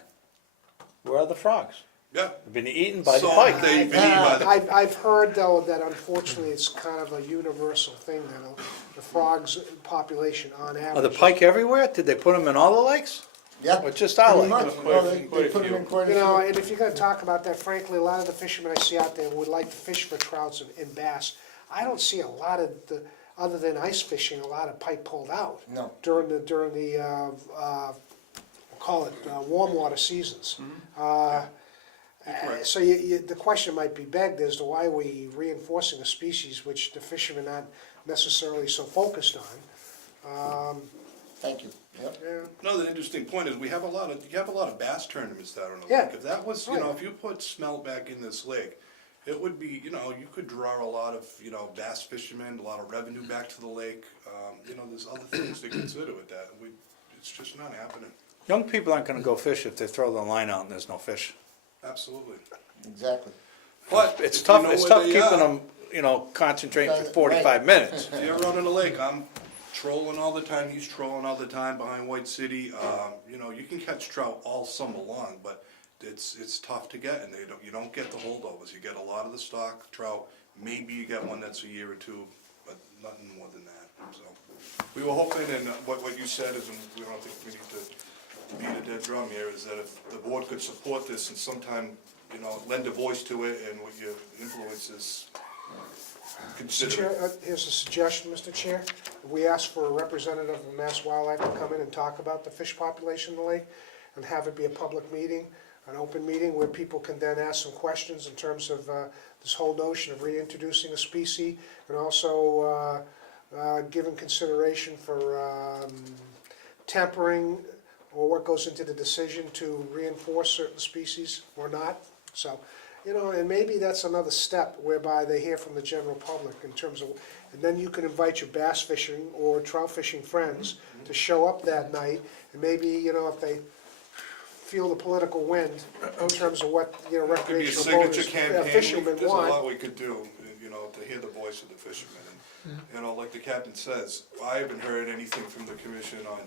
Where are the frogs? yeah. They've been eaten by the So pike. they've been eaten by the I've heard though that unfortunately it's kind of a universal thing that the frogs population on Are the average. pike everywhere? Did they put them in all the lakes? Yeah. Or just our Pretty lake? much. Well, they put them in quite a You know, few. and if you're gonna talk about that, frankly, a lot of the fishermen I see out there would like to fish for trouts and bass. I don't see a lot of other than ice fishing, a lot of pike pulled out. No. During the, we'll call it warm water seasons. So the question might be begged as to why are we reinforcing a species which the fishermen aren't necessarily so focused on. Thank you. Yep. Yeah. Another interesting point is you have a lot of bass tournaments down on the Yeah. lake. If that was, Right. if you put smelt back in this lake, it would be, you could draw a lot of, bass fishermen, a lot of revenue back to the lake. There's other things to consider with that. It's just not happening. Young people aren't gonna go fish if they throw the line out and there's no fish. Absolutely. Exactly. But It's if you tough, know it's where tough they keeping are, them, concentrating for Right. 45 minutes. If you're out on the lake, I'm trolling all the time, he's trolling all the time behind White City. You can catch trout all summer long, but it's tough to get, and you don't get the holdovers. You get a lot of the stock trout. Maybe you get one that's a year or two, but nothing more than that. So we were hoping, and what you said is, and we don't think we need to beat a dead drum here, is that if the board could support this and sometime, lend a voice to it, and what your influence is, Mr. consider Chair, it. here's a suggestion, Mr. Chair. We ask for a representative of Mass Wildlife to come in and talk about the fish population in the lake and have it be a public meeting, an open meeting where people can then ask some questions in terms of this whole notion of reintroducing a species and also giving consideration for tempering or what goes into the decision to reinforce certain species or not. So, and maybe that's another step whereby they hear from the general public in terms of, and then you can invite your bass fishing or trout fishing friends to show up that night, and maybe, if they feel the political wind in terms of what, Could be a recreational signature boaters, campaign. fishermen There's a lot want. we could do, to hear the voice of the fishermen. And, like the captain says, I haven't heard anything from the commission on,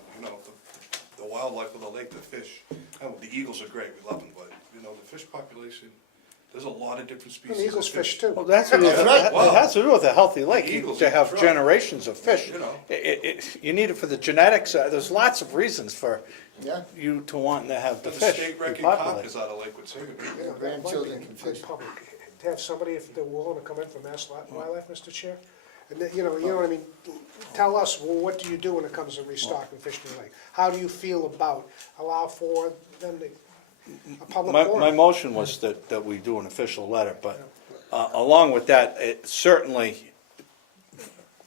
the wildlife of the lake, the fish. The eagles are great, we love them, but, the fish population, there's a lot of different species. And eagles of fish too. Well, that's what it right. has to do with a healthy lake, Eagles to eat have trout. generations of fish. You know. You need it for the genetics, there's lots of reasons for Yeah. you to want to have the The fish state record repopulate. carp is out of Lake Quinsigamond. Yeah, that might grandchildren be can good fish. public. To have somebody, if they're willing to come in from Mass Wildlife, Mr. Chair, and then, you know what I mean, tell us, well, what do you do when it comes to restocking fish in the lake? How do you feel about, allow for them to, a public My forum? motion was that we do an official letter, but along with that, it certainly,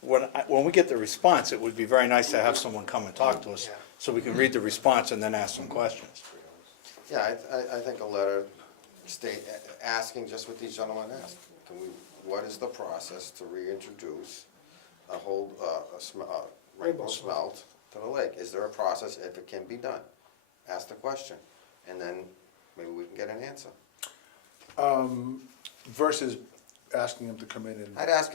when we get the response, it would be very nice to have someone come and talk to us, Yeah. so we can read the response and then ask some questions. Yeah, I think a letter asking just what these gentlemen asked. What is the process to reintroduce a whole, rainbow smelt to the lake? Is there a process if it can be done? Ask the question, and then maybe we can get an answer. Versus asking them to come in and, I'd ask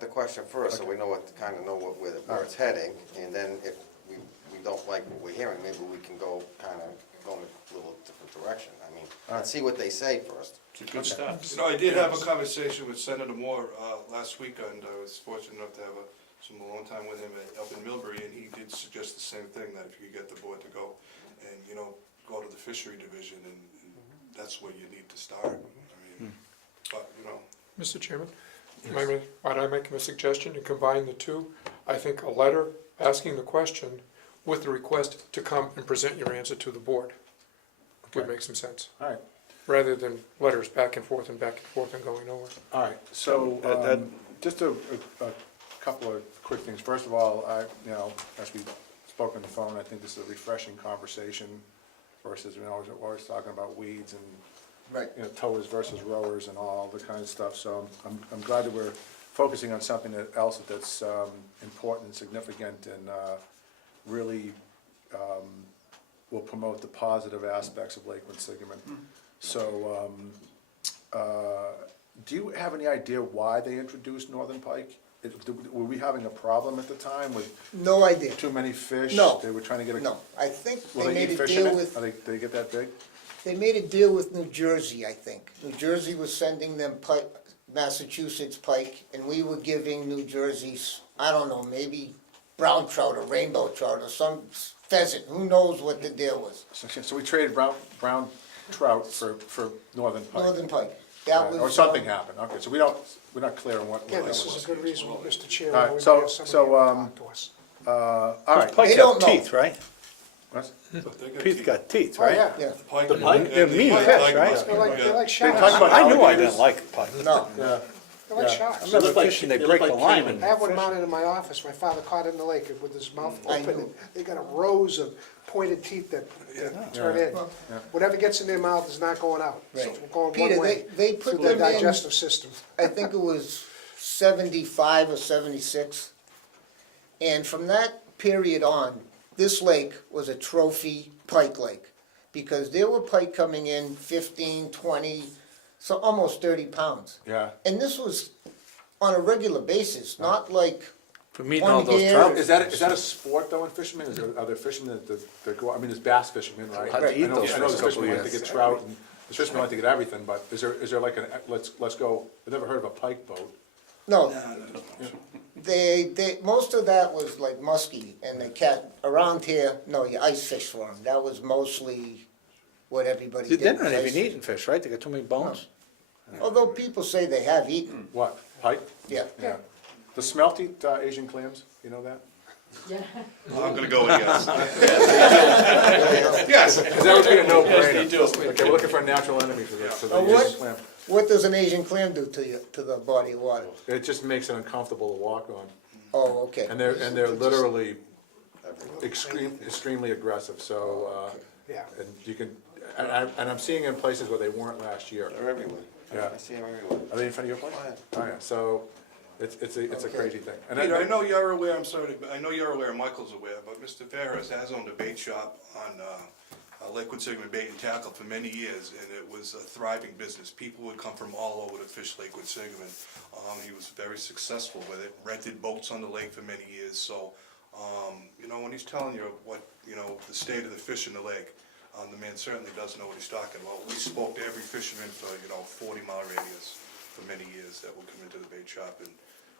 the question first, so we know where it's heading, and then if we don't like what we're hearing, maybe we can go in a little different direction. I mean, let's see what they say first. It's good stuff. You know, I did have a conversation with Senator Moore last weekend. I was fortunate enough to have some alone time with him up in Millbury, and he did suggest the same thing, that if you could get the board to go and, you know, go to the fishery division, and that's where you need to start. I mean, but, you know. Mr. Chairman, might I make a suggestion to combine the two? I think a letter asking the question with the request to come and present your answer to the board would make some sense, All right, rather than letters back and forth and going nowhere. all right, so, just a couple of quick things. First of all, you know, as we spoke on the phone, I think this is a refreshing conversation versus, you know, we're always talking about weeds and, Right. you know, towers versus rowers and all the kind of stuff. So I'm glad that we're focusing on something else that's important and significant and really will promote the positive aspects of Lake Quinsigamond. So, do you have any idea why they introduced Northern Pike? Were we having a problem at the time with No idea. too many fish? No. They were trying to get a... No, I think Will they they made eat a fish in deal it? with, They get that big? they made a deal with New Jersey, I think. New Jersey was sending them pike, Massachusetts pike, and we were giving New Jersey's, I don't know, maybe brown trout or rainbow trout or some pheasant, who knows what the deal was. So we traded brown trout for Northern Pike? Northern pike. That was. Or something happened, okay, so we're not clear on what Yeah, that this was. is a good reason, Mr. Chair, All right, why we so- may have somebody so, here to talk to us. All right. Pike They don't have know. teeth, right? What? Teeth got teeth, Oh, right? yeah, Yeah, Pike, The pike, they're mean fish, right? they're like sharks. talk about I knew I alligators. didn't like pike. no, Yeah, They're like yeah. sharks. I remember like- fishing, they they break look the like line caiman. and I have one mounted in my office, my father caught it in the lake with his mouth I open, know. and they got a rows of pointed teeth that turn in. Yeah. Whatever gets in their mouth is not going out, so Right. it's going one Peter, way, they put through their them in, digestive system. I think it was 75 or 76. And from that period on, this lake was a trophy pike lake, because there were pike coming in 15, 20, so almost 30 pounds. Yeah. And this was on a regular basis, not like, for meeting all those One trout. here. Is that a sport though in fishermen? Are there fishermen that go, I mean, there's bass fishermen, right? How'd you eat I know those there's first couple fishermen like to years? get trout, and there's fishermen like to get everything, but is there like let's go, I've never heard of a pike boat. no. Most of that was like muskie, and they catch, around here, no, you ice fish for them. That was mostly what everybody did. They're not was ice even fish. eating fish, right? They got too many bones. Although people say they have eaten, What, pike? yeah. Yeah. The smelt eat Asian clams, you know that? I'm gonna go with yes. Yes. Because that would be a no-brainer. Okay, we're looking for a natural enemy for the what? Asian clam. What does an Asian clam do to you, to the body of water? It just makes it uncomfortable to walk on. Oh, okay. And they're literally extremely aggressive, so, Yeah. and you can, and I'm seeing in places where they weren't last year. They're everywhere. Yeah. I see them everywhere. Are they in front of your place? Oh, yeah. Oh, yeah, so it's a Okay. crazy thing. And Peter, I know you're aware, I'm sorry, I know you're aware, Michael's aware, but Mr. Ferris has owned a bait shop on Lake Quinsigamond Bait and Tackle for many years, and it was a thriving business. People would come from all over to fish Lake Quinsigamond. He was very successful with it, rented boats on the lake for many years, so, you know, when he's telling you what, you know, the state of the fish in the lake, the man certainly does know what he's talking about. We spoke to every fisherman for, 40-mile radius for many years that would come into the bait shop and,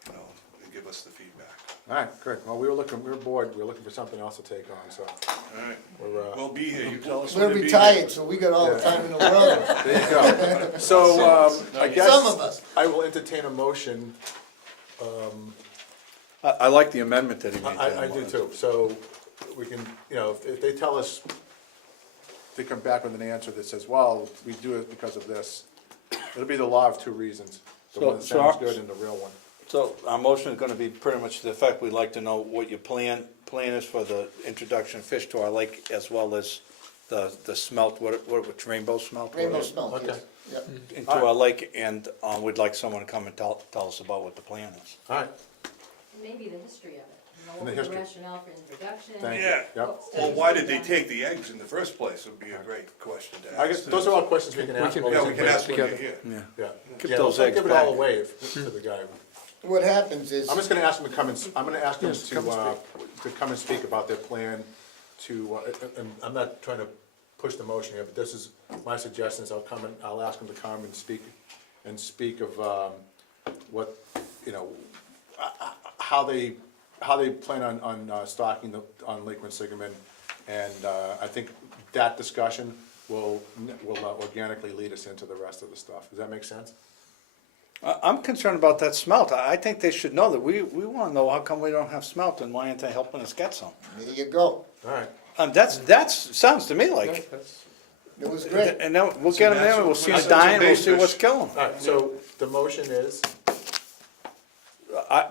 and give us the feedback. All right, good. Well, we were bored, we were looking for something else to take on, so All right, we're, we'll be here, you tell us We're when to be retired, here. so we got all the time in the world. there you go. So, I guess Some of us. I will entertain a motion. I like the amendment that he made. to I that do one. too, so we can, if they tell us, they come back with an answer that says, well, we do it because of this, it'll be the law of two reasons. The one that So sounds our- good and the real one. So our motion is gonna be pretty much to the effect, we'd like to know what your plan is for the introduction of fish to our lake, as well as the smelt, which rainbow smelt? Rainbow smelt, Okay. yes. Yep. Into our lake, and we'd like someone to come and tell us about what the plan is. All right, Maybe the history of it, And the what the history. rationale for introduction. thank you. Yeah. Yep. Well, why did they take the eggs in the first place would be a great question to ask. I guess, those are all questions we can ask. can- while Yeah, he's we in can here. ask when you're together. here. Yeah. Give Yeah, those let's not eggs give it all back. away to the guy. What happens is, I'm just gonna ask him to come and, I'm gonna ask him Yes, come and to come and speak about their plan to, and I'm not trying to push the motion here, but this is, my suggestion is I'll ask them to come and speak of, what, you know, how they plan on stocking on Lake Quinsigamond, and I think that discussion will organically lead us into the rest of the stuff. Does that make sense? I'm concerned about that smelt. I think they should know that we wanna know how come we don't have smelt and why aren't they helping us get some? There you go. All right. That's, sounds to me like, It was great. and then we'll get them there, and we'll see them dying, we'll see what's killing them. All right, so the motion is,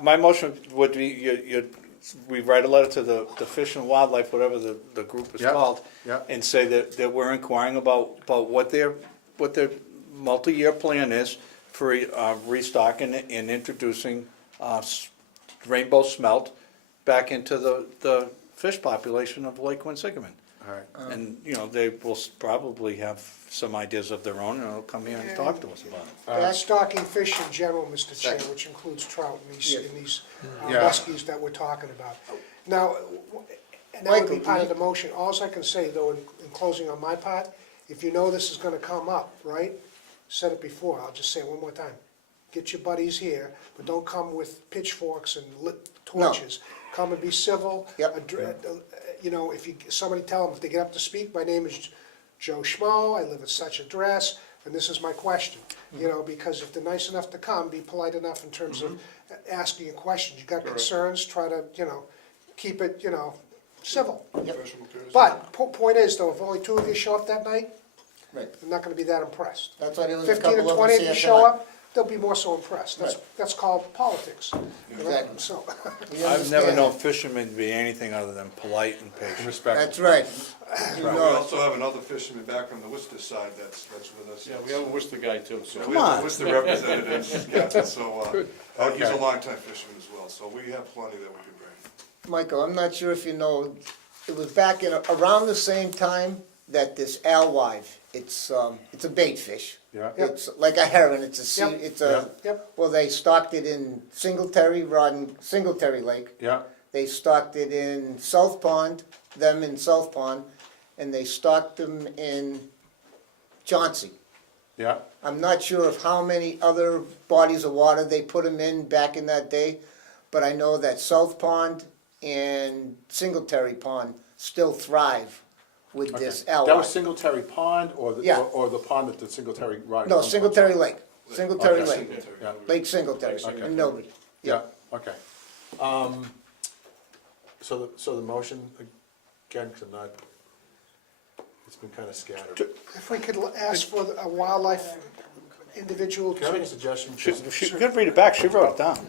My motion would be, we write a letter to the Fish and Wildlife, whatever the group is Yep, called, yep. and say that we're inquiring about what their multi-year plan is for restocking and introducing rainbow smelt back into the fish population of Lake Quinsigamond. all right, And, you know, they will probably have some ideas of their own, and they'll come here and talk to us about it. That's stocking fish in general, Mr. Chair, Second. which includes trout in these Yeah. muskies that we're talking about. Now, and that would be Michael, part do of the motion. Alls I can say, though, in closing on my part, if you know this is gonna come up, right? Said it before, I'll just say it one more time. Get your buddies here, but don't come with pitchforks and lit torches. Come and be civil. Yep. You know, if somebody tell them, if they get up to speak, my name is Joe Schmo, I live at such address, and this is my question. You know, because if they're nice enough to come, be polite enough in terms of asking a question. You got concerns, try to, you know, keep it, you know, civil. Professional courtesy. But, point is, though, if only 2 of you show up that night, Right. I'm not gonna be that impressed. That's why there was a 15 couple or of 20 us of you here show tonight. up, they'll be more so impressed. That's called politics. Exactly. So, We I've never understand. known fishermen to be anything other than polite and patient. respect. That's right. You We know it. also have another fisherman back from the Worcester side that's with us. Yeah, we have a Worcester guy too, so. Yeah, Come we have on. a Worcester representative, yeah, so, he's a Okay. longtime fisherman as well, so we have plenty that we could bring. Michael, I'm not sure if you know, it was back in, around the same time that this alewife, it's a bait fish. Yeah. It's like a heron, it's a sea, Yep. it's a, Yep. well, they stocked it in Singletary Lake. Yeah, They stocked it in South Pond, them in South Pond, and they stocked them in Chauncey. yeah, I'm not sure of how many other bodies of water they put them in back in that day, but I know that South Pond and Singletary Pond still thrive with okay. this That was alewife. Singletary Pond, or Yeah. the pond that the Singletary Riding? No, comes from? Singletary Lake, Singletary Okay. Lake, Yeah, Lake Singletary, Okay. in Milton. yeah, okay. So the motion, again, because I'm not, it's been kind of scattered. if we could ask for a wildlife individual Can I make a to, suggestion? She could read it back, she wrote it down.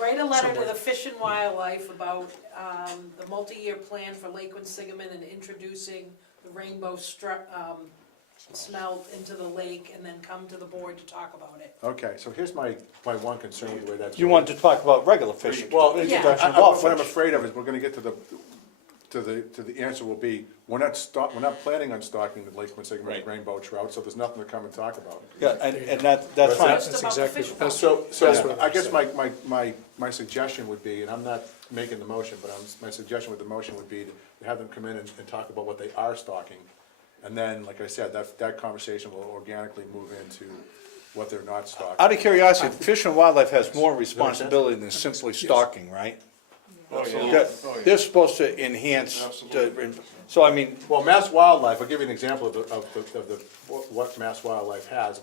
Write a letter to the Fish and Wildlife about the multi-year plan for Lake Quinsigamond and introducing the rainbow smelt into the lake, and then come to the board to talk about it. Okay, so here's my one concern with the way that's. You wanted to talk about regular fish. Well, Yeah. introduction of all what I'm fish. afraid of is we're gonna get to the answer will be, we're not planning on stocking the Lake Quinsigamond with Right. rainbow trout, so there's nothing to come and talk about. Yeah, and that's fine. Just about the fish pond. So I guess my suggestion would be, and I'm not making the motion, but my suggestion with the motion would be to have them come in and talk about what they are stocking. And then, like I said, that conversation will organically move into what they're not stocking. Out of curiosity, Fish and Wildlife has more responsibility than simply stalking, right? Oh, They're yeah. Oh, yeah. they're supposed to enhance, so I mean, Well, Mass Wildlife, I'll give you an example of what Mass Wildlife has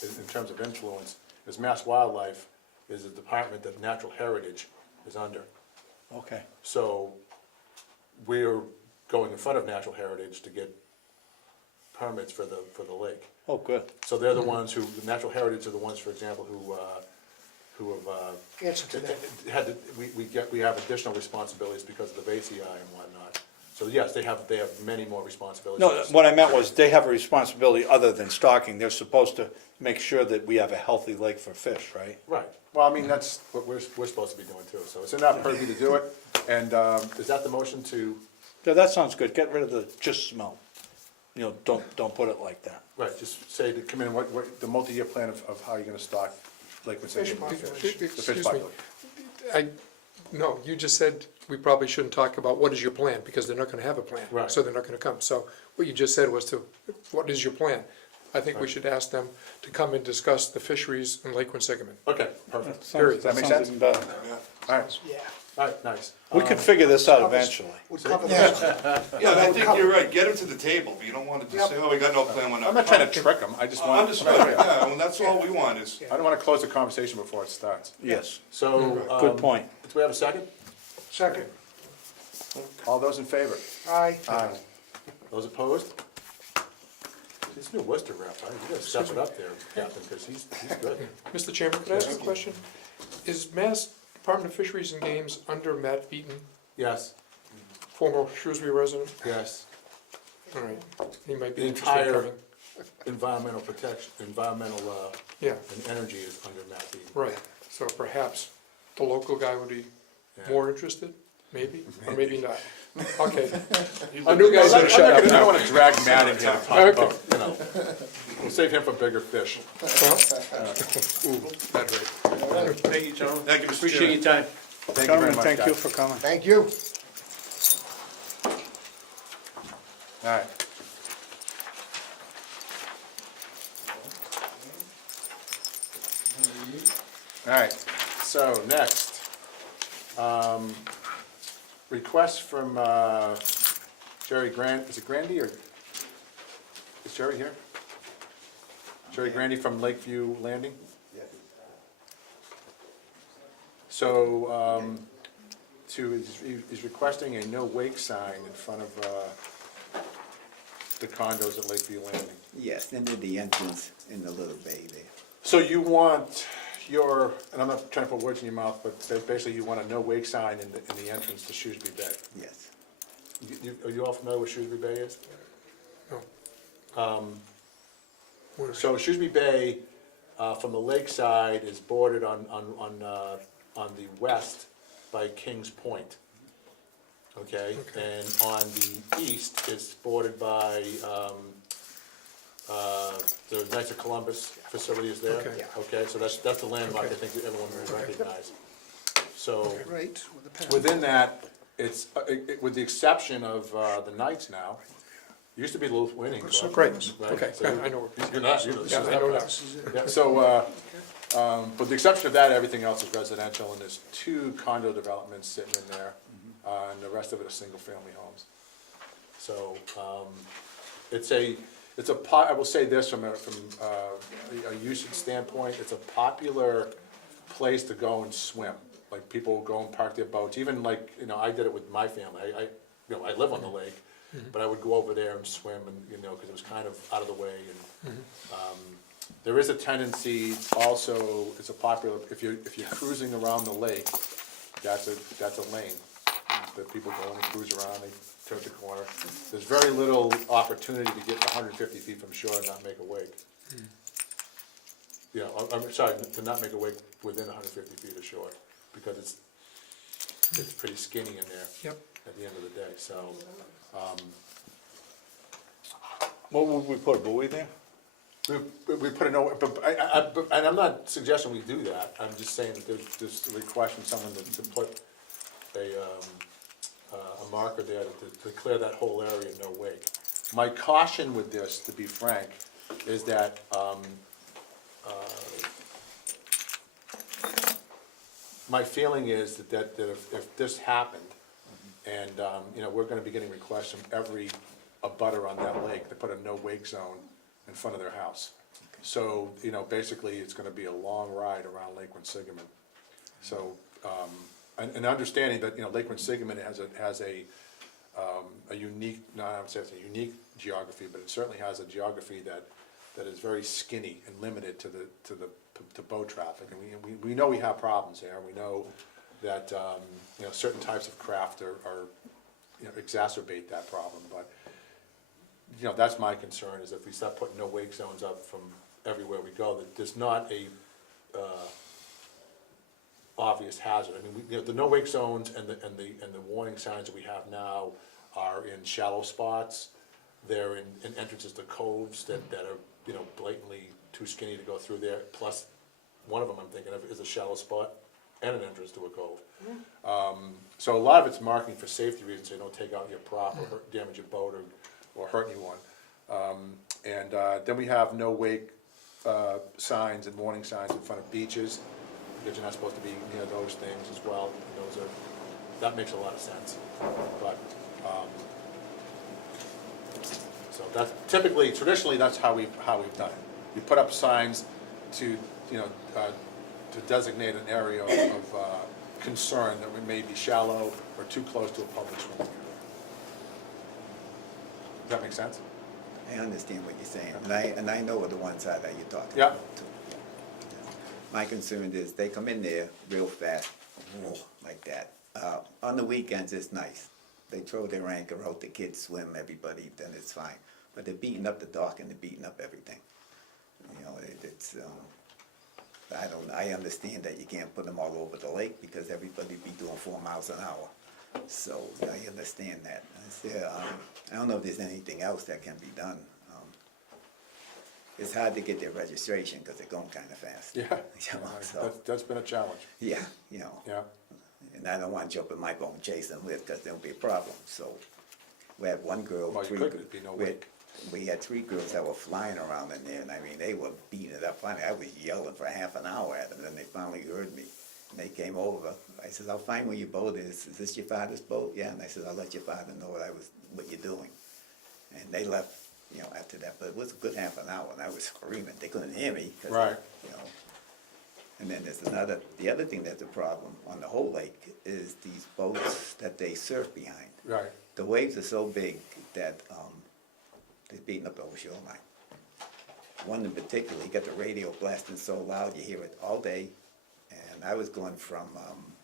in terms of influence, is Mass Wildlife is a department that Natural Heritage is under. okay. So we're going in front of Natural Heritage to get permits for the lake. Oh, good. So they're the ones who, the Natural Heritage are the ones, for example, who have, answer to that. we have additional responsibilities because of the BACI and whatnot. So yes, they have many more responsibilities. No, what I meant was, they have a responsibility other than stalking. They're supposed to make sure that we have a healthy lake for fish, right? Right, well, I mean, that's what we're supposed to be doing too, so it's in our purview to do it, and, is that the motion to, Yeah, that sounds good. Get rid of the just smell. You know, don't put it like that. right, just say to come in, what, the multi-year plan of how you're gonna stock Lake Quinsigamond Fish fish, the fish Excuse me. population. No, you just said we probably shouldn't talk about what is your plan, because they're not gonna have a plan. Right. So they're not gonna come. So what you just said was what is your plan? I think we should ask them to come and discuss the fisheries in Lake Quinsigamond. Okay, perfect. Period. Does that make Sounds sense? even better. All right, Yeah. all right, nice. We could figure this out eventually. Would cover that. Yeah, I think you're right, get them to the table, but you don't wanna just say, oh, we got no plan, we're not. I'm not trying to trick them, I just want. Understood, yeah, well, that's all we want is, I don't want to close the conversation before it starts. Yes, So. good point. Do we have a second? Second. All those in favor? Aye. Aye. Those opposed? This new Worcester rep, you gotta step it up there, Captain, because he's good. Mr. Chairman, could I ask a question? Is Mass Department of Fisheries and Games under Matt Beaton, Yes, former Shrewsbury resident? yes. All right, he might The be interested in entire coming. environmental protection, Yeah, and energy is under Matt Beaton. right. So perhaps the local guy would be Yeah. more interested, maybe, or maybe not. Okay. Our new guy's gonna shut I up. don't want to drag Matt in here to talk Okay. about, you know, we'll save him for bigger fish. Ooh, bad rate. Thank you, gentlemen. thank you, Mr. Appreciate Chairman. your time. Thank you very Gentlemen, much, thank you guys. for coming. Thank you. All right. All right, so next, request from Jerry Grant, is it Grandy or, is Jerry here? Jerry Grandy from Lakeview Landing? So, he's requesting a no wake sign in front of the condos at Lakeview Landing. Yes, into the entrance in the little bay there. So you want your, and I'm not trying to put words in your mouth, but basically you want a no wake sign in the entrance to Shrewsbury Bay. Yes. Are you all familiar with Shrewsbury Bay is? No. Where- So Shrewsbury Bay, from the lakeside, is bordered on the west by Kings Point. Okay, and on the east, it's bordered by, the Knights of Columbus facility is there. Okay. Okay, so that's the landmark I think everyone will recognize. So, Right, with the pen. within that, it's, with the exception of, the Knights now, it used to be the Lithuanian Club. Great, right? okay, So yeah, I know. You're not, you're Yeah, I know now. yeah, so, with the exception of that, everything else is residential, and there's 2 condo developments sitting in there, and the rest of it are single-family homes. So, I will say this from a usage standpoint, it's a popular place to go and swim. Like, people go and park their boats, even like, I did it with my family, I live on the lake, but I would go over there and swim, and, because it was kind of out of the way, and, there is a tendency also, it's a popular, if you're cruising around the lake, that's a lane that people go in and cruise around, they turn the corner. There's very little opportunity to get 150 feet from shore and not make a wake. I'm sorry, to not make a wake within 150 feet of shore, because it's pretty skinny in there. Yep. At the end of the day, so, What would we put, a buoy there? we put a no, and I'm not suggesting we do that, I'm just saying that there's a request from someone to put a marker there to clear that whole area, no wake. My caution with this, to be frank, is that, my feeling is that if this happened, and, we're gonna be getting requests from every abutter on that lake to put a no wake zone in front of their house. So, basically, it's gonna be a long ride around Lake Quinsigamond. So, and understanding that, Lake Quinsigamond has a unique, I would say it's a unique geography, but it certainly has a geography that is very skinny and limited to boat traffic. And we know we have problems there, we know that, certain types of craft are exacerbate that problem, but, that's my concern, is if we start putting no wake zones up from everywhere we go, that there's not a, obvious hazard. I mean, the no wake zones and the warning signs that we have now are in shallow spots. They're in entrances to coves that are, blatantly too skinny to go through there. Plus, one of them I'm thinking of is a shallow spot and an entrance to a cove. So a lot of it's marking for safety reasons, so you don't take out your prop or damage your boat or hurt anyone. Then we have no wake signs and warning signs in front of beaches, because you're not supposed to be near those things as well. And that makes a lot of sense. But, so that's typically, traditionally, that's how we've done it. You put up signs to designate an area of concern that we may be shallow or too close to a public swimming area. Does that make sense? I understand what you're saying, and I know the one side that you're talking Yeah. about too. My concern is they come in there real fast, like that. On the weekends, it's nice. They throw their anchor out, the kids swim, everybody, then it's fine. But they're beating up the dock and they're beating up everything. You know, I understand that you can't put them all over the lake because everybody be doing 4 miles an hour. So I understand that. I don't know if there's anything else that can be done. It's hard to get their registration because they're going kind of fast. Yeah, You know, so, that's been a challenge. yeah, you know. Yeah. And I don't want to jump in my boat and chase them with because there'll be a problem. So we had one girl, Well, you could, there'd be no wake. we had 3 girls that were flying around in there, and I mean, they were beating it up. Finally, I was yelling for half an hour at them, and then they finally heard me. And they came over. I said, I'll find where your boat is. Is this your father's boat? Yeah. And I said, I'll let your father know what you're doing. And they left, you know, after that. But it was a good half an hour, and I was screaming. They couldn't hear me. Right. You know. And then there's the other thing that's a problem on the whole lake is these boats that they surf behind. Right. The waves are so big that they're beating up the whole shoreline. One in particular, he got the radio blasting so loud you hear it all day. And I was going from,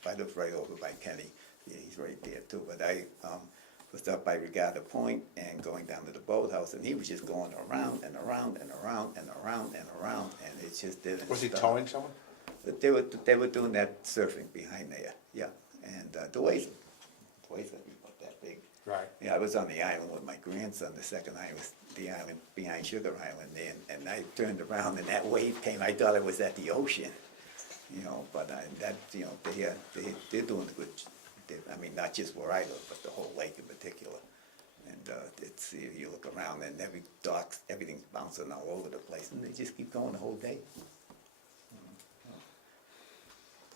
I live right over by Kenny, yeah, he's right there too, but I was up by Regatta Point and going down to the boathouse, and he was just going around and around and around and around and around, and it just didn't Was he stop. towing someone? But they were doing that surfing behind there, yeah, and the waves are about that big. Right. Yeah, I was on the island with my grandson. The second I was the island behind Sugar Island, and I turned around and that wave came. I thought it was at the ocean, you know. But they're doing a good. I mean, not just where I live, but the whole lake in particular. And it's you look around and every dock, everything's bouncing all over the place, and they just keep going the whole day.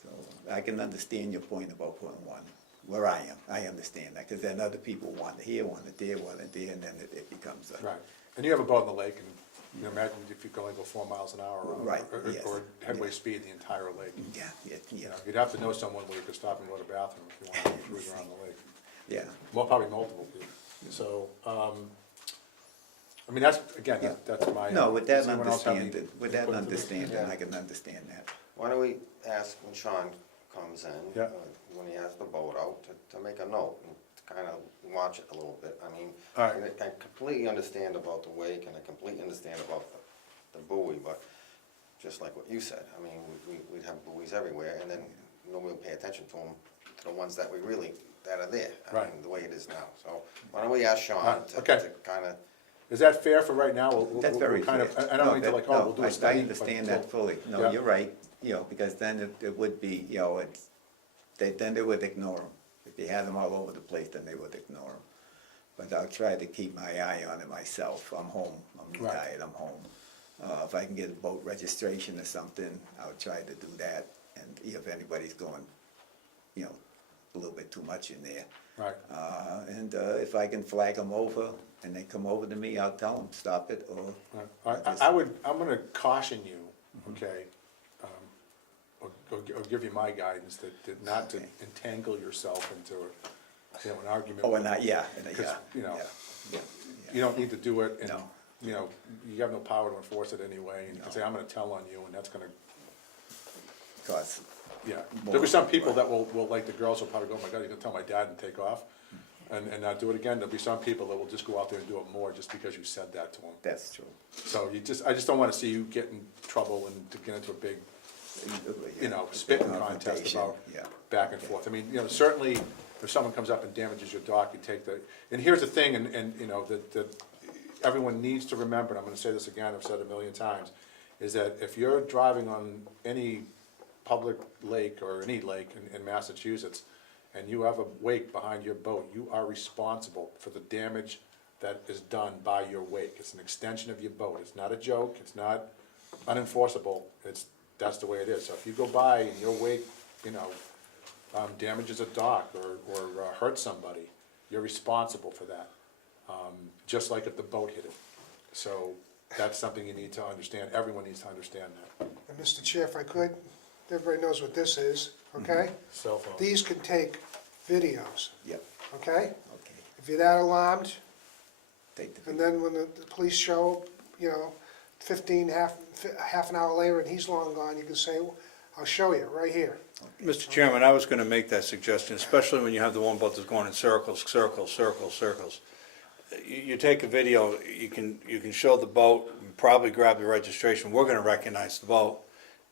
So I can understand your point about putting one where I am. I understand that, because then other people want it here, want it there, and then it becomes a... Right. And you have a boat in the lake, and you know, imagine if you could only go 4 miles an hour, Right, or, yes. or headway speed the entire lake. Yeah, You know, you'd have to know someone where you could stop and go to the bathroom if you wanted to cruise around the lake. yeah. Well, probably multiple people. So, I mean, that's, again, that's my. No, with that does anyone else have any understanding, with that input into this? understanding, I can understand that. Why don't we ask when Sean comes in, Yeah. when he has the boat out, to make a note and to kind of watch it a little bit. I mean, All right. I completely understand about the wake and I completely understand about the buoy, but just like what you said, I mean, we'd have buoys everywhere and then nobody would pay attention to them, to the ones that that are there. I Right. mean, the way it is now. So why don't we ask Sean Right, to okay. kind of, Is that fair for right now? That's very kind fair. of, I don't mean to like, oh, we'll do a study. I understand but- that fully. No, Yeah. you're right, you know, because then it would be, you know, then they would ignore them. If you had them all over the place, then they would ignore them. But I'll try to keep my eye on it myself. I'm home, I'm Right. retired, I'm home. If I can get a boat registration or something, I'll try to do that. And if anybody's going, you know, a little bit too much in there. Right. And if I can flag them over and they come over to me, I'll tell them, stop it, or... I'm gonna caution you, okay, or give you my guidance, that not to entangle yourself into, you know, an argument. Oh, and not, yeah, Because, yeah. you know, yeah. you don't need to do it, and, No. you know, you have no power to enforce it anyway, and you can say, I'm gonna tell on you, and that's gonna, Cause, yeah. More, There'll be some people right. that will, like the girls, will probably go, oh my God, you're gonna tell my dad and take off, and not do it again. There'll be some people that will just go out there and do it more just because you said that to them. that's true. So I just don't wanna see you get in trouble and to get into a big, you know, spitting contest Confrontation, about yeah. back and forth. I mean, you know, certainly, if someone comes up and damages your dock, you take and here's the thing, and you know, that everyone needs to remember, and I'm gonna say this again, I've said it a million times, is that if you're driving on any public lake or any lake in Massachusetts, and you have a wake behind your boat, you are responsible for the damage that is done by your wake. It's an extension of your boat. It's not a joke. It's not unenforceable. That's the way it is. So if you go by and your wake, damages a dock or hurts somebody, you're responsible for that. Just like if the boat hit it. So that's something you need to understand. Everyone needs to understand that. And Mr. Chair, if I could, everybody knows what this is, okay? Cell phone. These can take videos, Yep, okay? okay. If you're that alarmed, Take the and then when the police show, 15, half an hour later, and he's long gone, you can say, I'll show you, right here. Mr. Chairman, I was gonna make that suggestion, especially when you have the one boat that's going in circles, circles, circles, circles. You take a video, you can show the boat, probably grab the registration, we're gonna recognize the boat.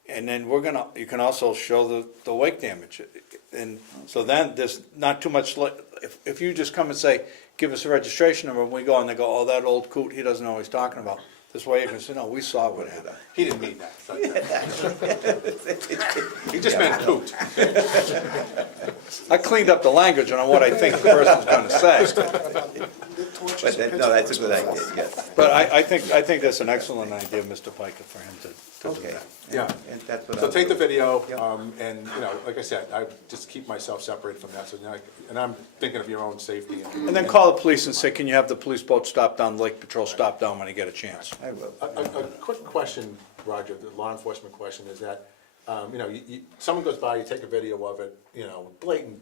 And then you can also show the wake damage. And so then there's not too much, if you just come and say, give us a registration number, and we go and they go, oh, that old coot, he doesn't know what he's talking about. This way you can say, no, we saw what happened. He didn't mean that. He just meant coot. I cleaned up the language on what I think the person's gonna say. No, that's a good idea, yes. But I think that's an excellent idea, Mr. Piker, for him to do Okay. that. Yeah. And that's what So I'll take the do. video, Yep. and, like I said, I just keep myself separated from that, so, and I'm thinking of your own safety. And then call the police and say, can you have the police boat stop down, Lake Patrol stop down when you get a chance? I will. A quick question, Roger, the law enforcement question is that, someone goes by, you take a video of it, blatant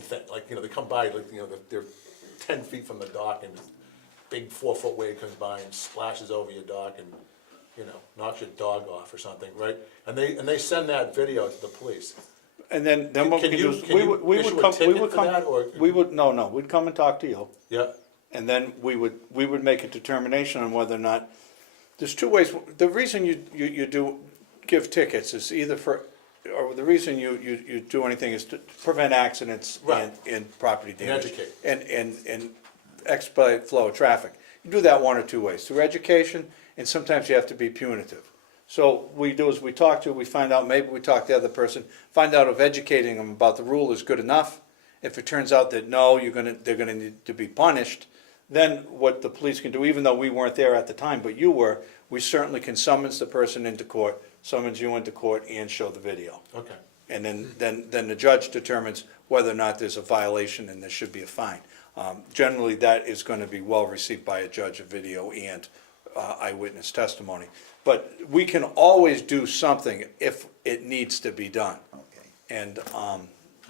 thing, like, they come by, like, they're 10 feet from the dock and this big 4-foot wave comes by and splashes over your dock and, knocks your dog off or something, right? And they send that video to the police. And then what we Can can you- do is, can you issue a ticket for that, or- we'd come and talk to you. Yeah, And then we would make a determination on whether or not, there's two ways, the reason you do give tickets is either or the reason you do anything is to prevent accidents Right. and property damage. educate. And expedite flow of traffic. You do that one or two ways, through education, and sometimes you have to be punitive. So we find out, maybe we talk to the other person, find out if educating them about the rule is good enough. If it turns out that no, they're gonna need to be punished, then what the police can do, even though we weren't there at the time, but you were, we certainly can summons the person into court, summons you into court, and show the video. okay. And then the judge determines whether or not there's a violation and there should be a fine. Generally, that is gonna be well received by a judge, a video and eyewitness testimony. But we can always do something if it needs to be done. Okay. And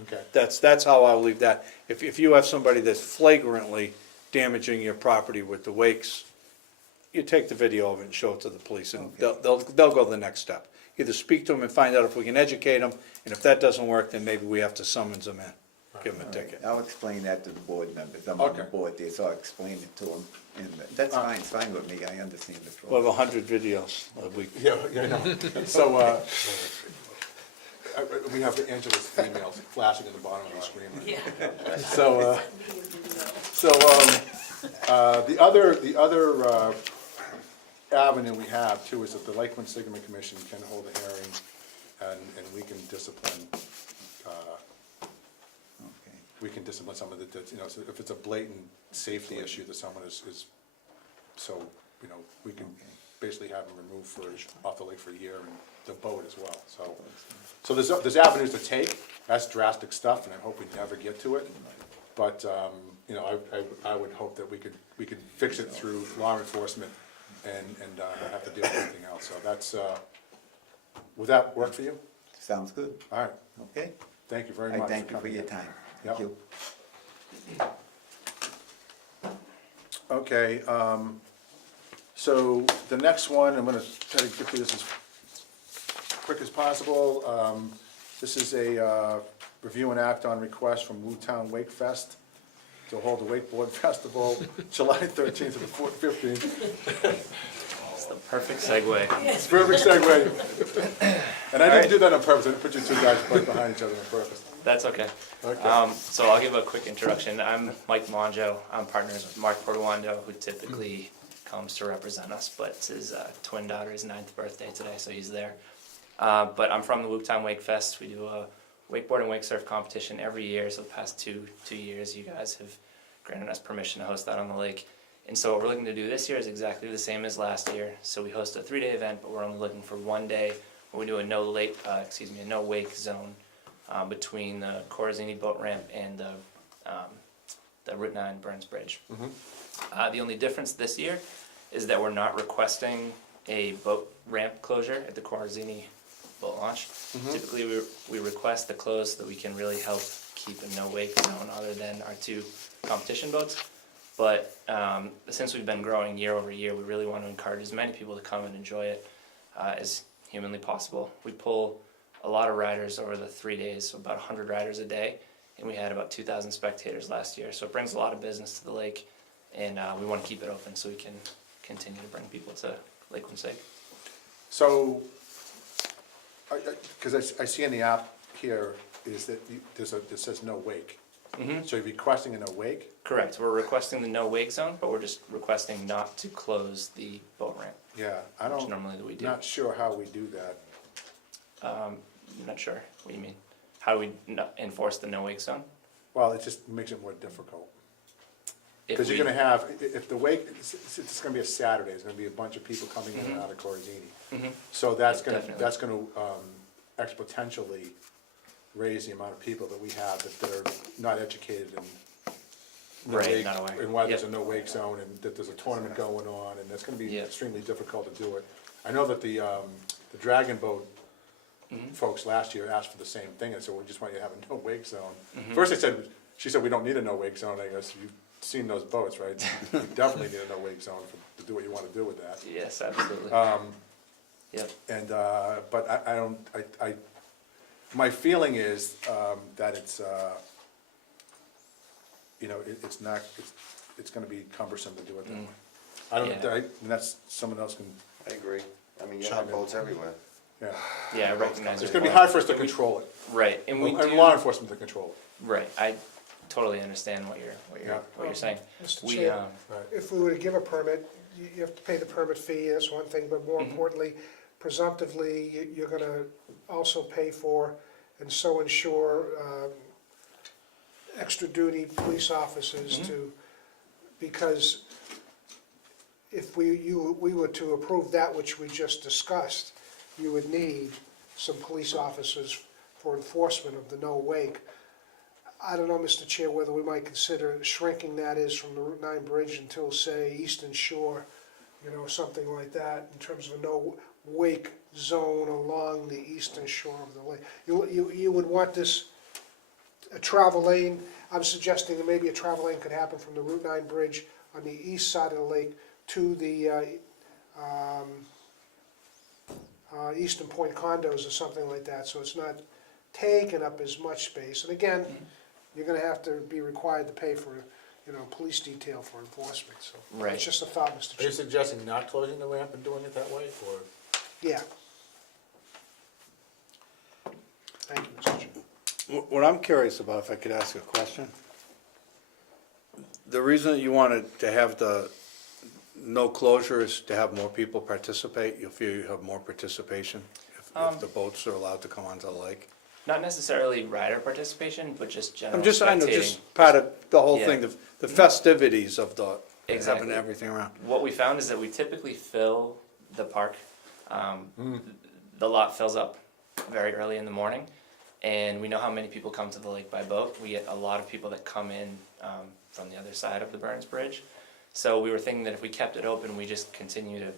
Okay. that's how I'll leave that. If you have somebody that's flagrantly damaging your property with the wakes, you take the video of it and show it to the police, and they'll go the next step. Either speak to them and find out if we can educate them, and if that doesn't work, then maybe we have to summons them in, give them a ticket. I'll explain that to the board members. I'm on the Okay. board there, so I'll explain it to them. And that's fine, it's fine with me, I understand the We'll problem. have 100 videos a week. Yeah, I know. So, we have Angela's emails flashing in the bottom of the screen. Right? Yeah. So, the other avenue we have too is that the Lake Quinsigamond Commission can hold a hearing and we can discipline, Okay. we can discipline someone that, so if it's a blatant safety issue that someone is, so, we can basically have them removed off the lake for a year and the boat as well, so there's avenues to take, that's drastic stuff, and I hope we never get to it, but, I would hope that we could fix it through law enforcement and not have to deal with anything else, so that's, would that work for you? Sounds good, All right, okay? thank you very I much. thank you for coming your in. time. Yep. Thank you. Okay, so the next one, I'm gonna try to get through this as quick as possible. This is a review and act on request from Woodtown Wake Fest to hold a wakeboard festival, July 13th to the 15th. It's the perfect segue. It's a perfect segue. And I didn't do that on purpose, I didn't put you two guys right behind each other on purpose. That's okay. Okay. So I'll give a quick introduction. I'm Mike Melangio. I'm partners with Mark Portuando, who typically comes to represent us, but it's his twin daughter's 9th birthday today, so he's there. But I'm from the Whooptown Wake Fest. We do a wakeboard and wake surf competition every year. So the past two years, you guys have granted us permission to host that on the lake. And so what we're looking to do this year is exactly the same as last year. So we host a 3-day event, but we're only looking for one day where we do a no wake zone between the Corazini boat ramp and the Route 9 Burns Bridge. The only difference this year is that we're not requesting a boat ramp closure at the Corazini boat launch. Typically we request the close so that we can really help keep a no wake zone other than our 2 competition boats. But since we've been growing year over year, we really want to encourage as many people to come and enjoy it as humanly possible. We pull a lot of riders over the 3 days, so about 100 riders a day, and we had about 2,000 spectators last year. So it brings a lot of business to the lake, and we want to keep it open so we can continue to bring people to Lake Quinsigamond. So, because I see in the app here is that it says no wake. So you're requesting a no wake? Correct. We're requesting the no wake zone, but we're just requesting not to close the boat ramp. Yeah, I Which don't, normally we do. not sure how we do that. I'm not sure. What do you mean? How do we enforce the no wake zone? Well, it just makes it more difficult. If Because you're we- gonna have, if the wake, it's gonna be a Saturday, there's gonna be a bunch of people coming in and out of Corazini. So that's gonna, Definitely. exponentially raise the amount of people that we have that are not educated in no Right, wake, not aware. and why there's a Yep. no wake zone, and that there's a tournament going on, and that's gonna be Yeah. extremely difficult to do it. I know that the Dragon Boat folks last year asked for the same thing, and so we just want you to have a no wake zone. First she said, we don't need a no wake zone, I guess, you've seen those boats, right? You definitely need a no wake zone to do what you wanna do with that. Yes, absolutely. Yep. And, but I don't, my feeling is, that it's, you know, it's not, it's gonna be cumbersome to do it that way. I don't, Yeah. and that's, someone else can, I agree. I mean, you Chime have in. boats everywhere. yeah. Yeah, I recognize It's it. gonna be hard for us to control it, Right, and we and do. law enforcement to control it. Right, I totally understand what you're saying. Mr. We Chair, Right. if we were to give a permit, you have to pay the permit fee, that's one thing, but more importantly, presumptively, you're gonna also pay for and so ensure extra duty police officers to, because if we were to approve that which we just discussed, you would need some police officers for enforcement of the no wake. I don't know, Mr. Chair, whether we might consider shrinking that is from the Route 9 bridge until, say, Eastern Shore, you know, something like that, in terms of a no wake zone along the eastern shore of the lake. You would want this, a travel lane, I'm suggesting that maybe a travel lane could happen from the Route 9 bridge on the east side of the lake to the Eastern Point condos or something like that, so it's not taking up as much space. And again, you're gonna have to be required to pay for, you know, police detail for enforcement, so. Right. It's just a thought, Mr. Are you Chair. suggesting not closing the ramp and doing it that way, or? Yeah. Thank you, Mr. Chair. What I'm curious about, if I could ask a question, the reason that you wanted to have the no closure is to have more people participate? You feel you have more participation if the boats are allowed to come onto the lake? Not necessarily rider participation, but just general I'm just, I know, spectating. just part of the whole Yeah. thing, the festivities of the, Exactly. having everything around. What we found is that we typically fill the park. The lot fills up very early in the morning, and we know how many people come to the lake by boat. We get a lot of people that come in from the other side of the Burns Bridge. So we were thinking that if we kept it open, we just continue to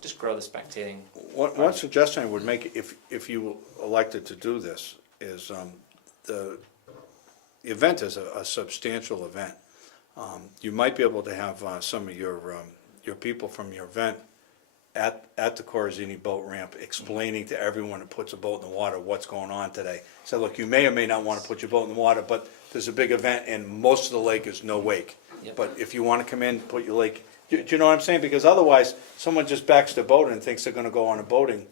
just grow the spectating. One suggestion I would make, if you elected to do this, is the event is a substantial event. You might be able to have some of your people from your event at the Corazini boat ramp explaining to everyone that puts a boat in the water what's going on today. So look, you may or may not want to put your boat in the water, but there's a big event and most of the lake is no wake. Yep. But if you want to come in, put your lake, do you know what I'm saying? Because otherwise, someone just backs their boat and thinks they're gonna go on a boating,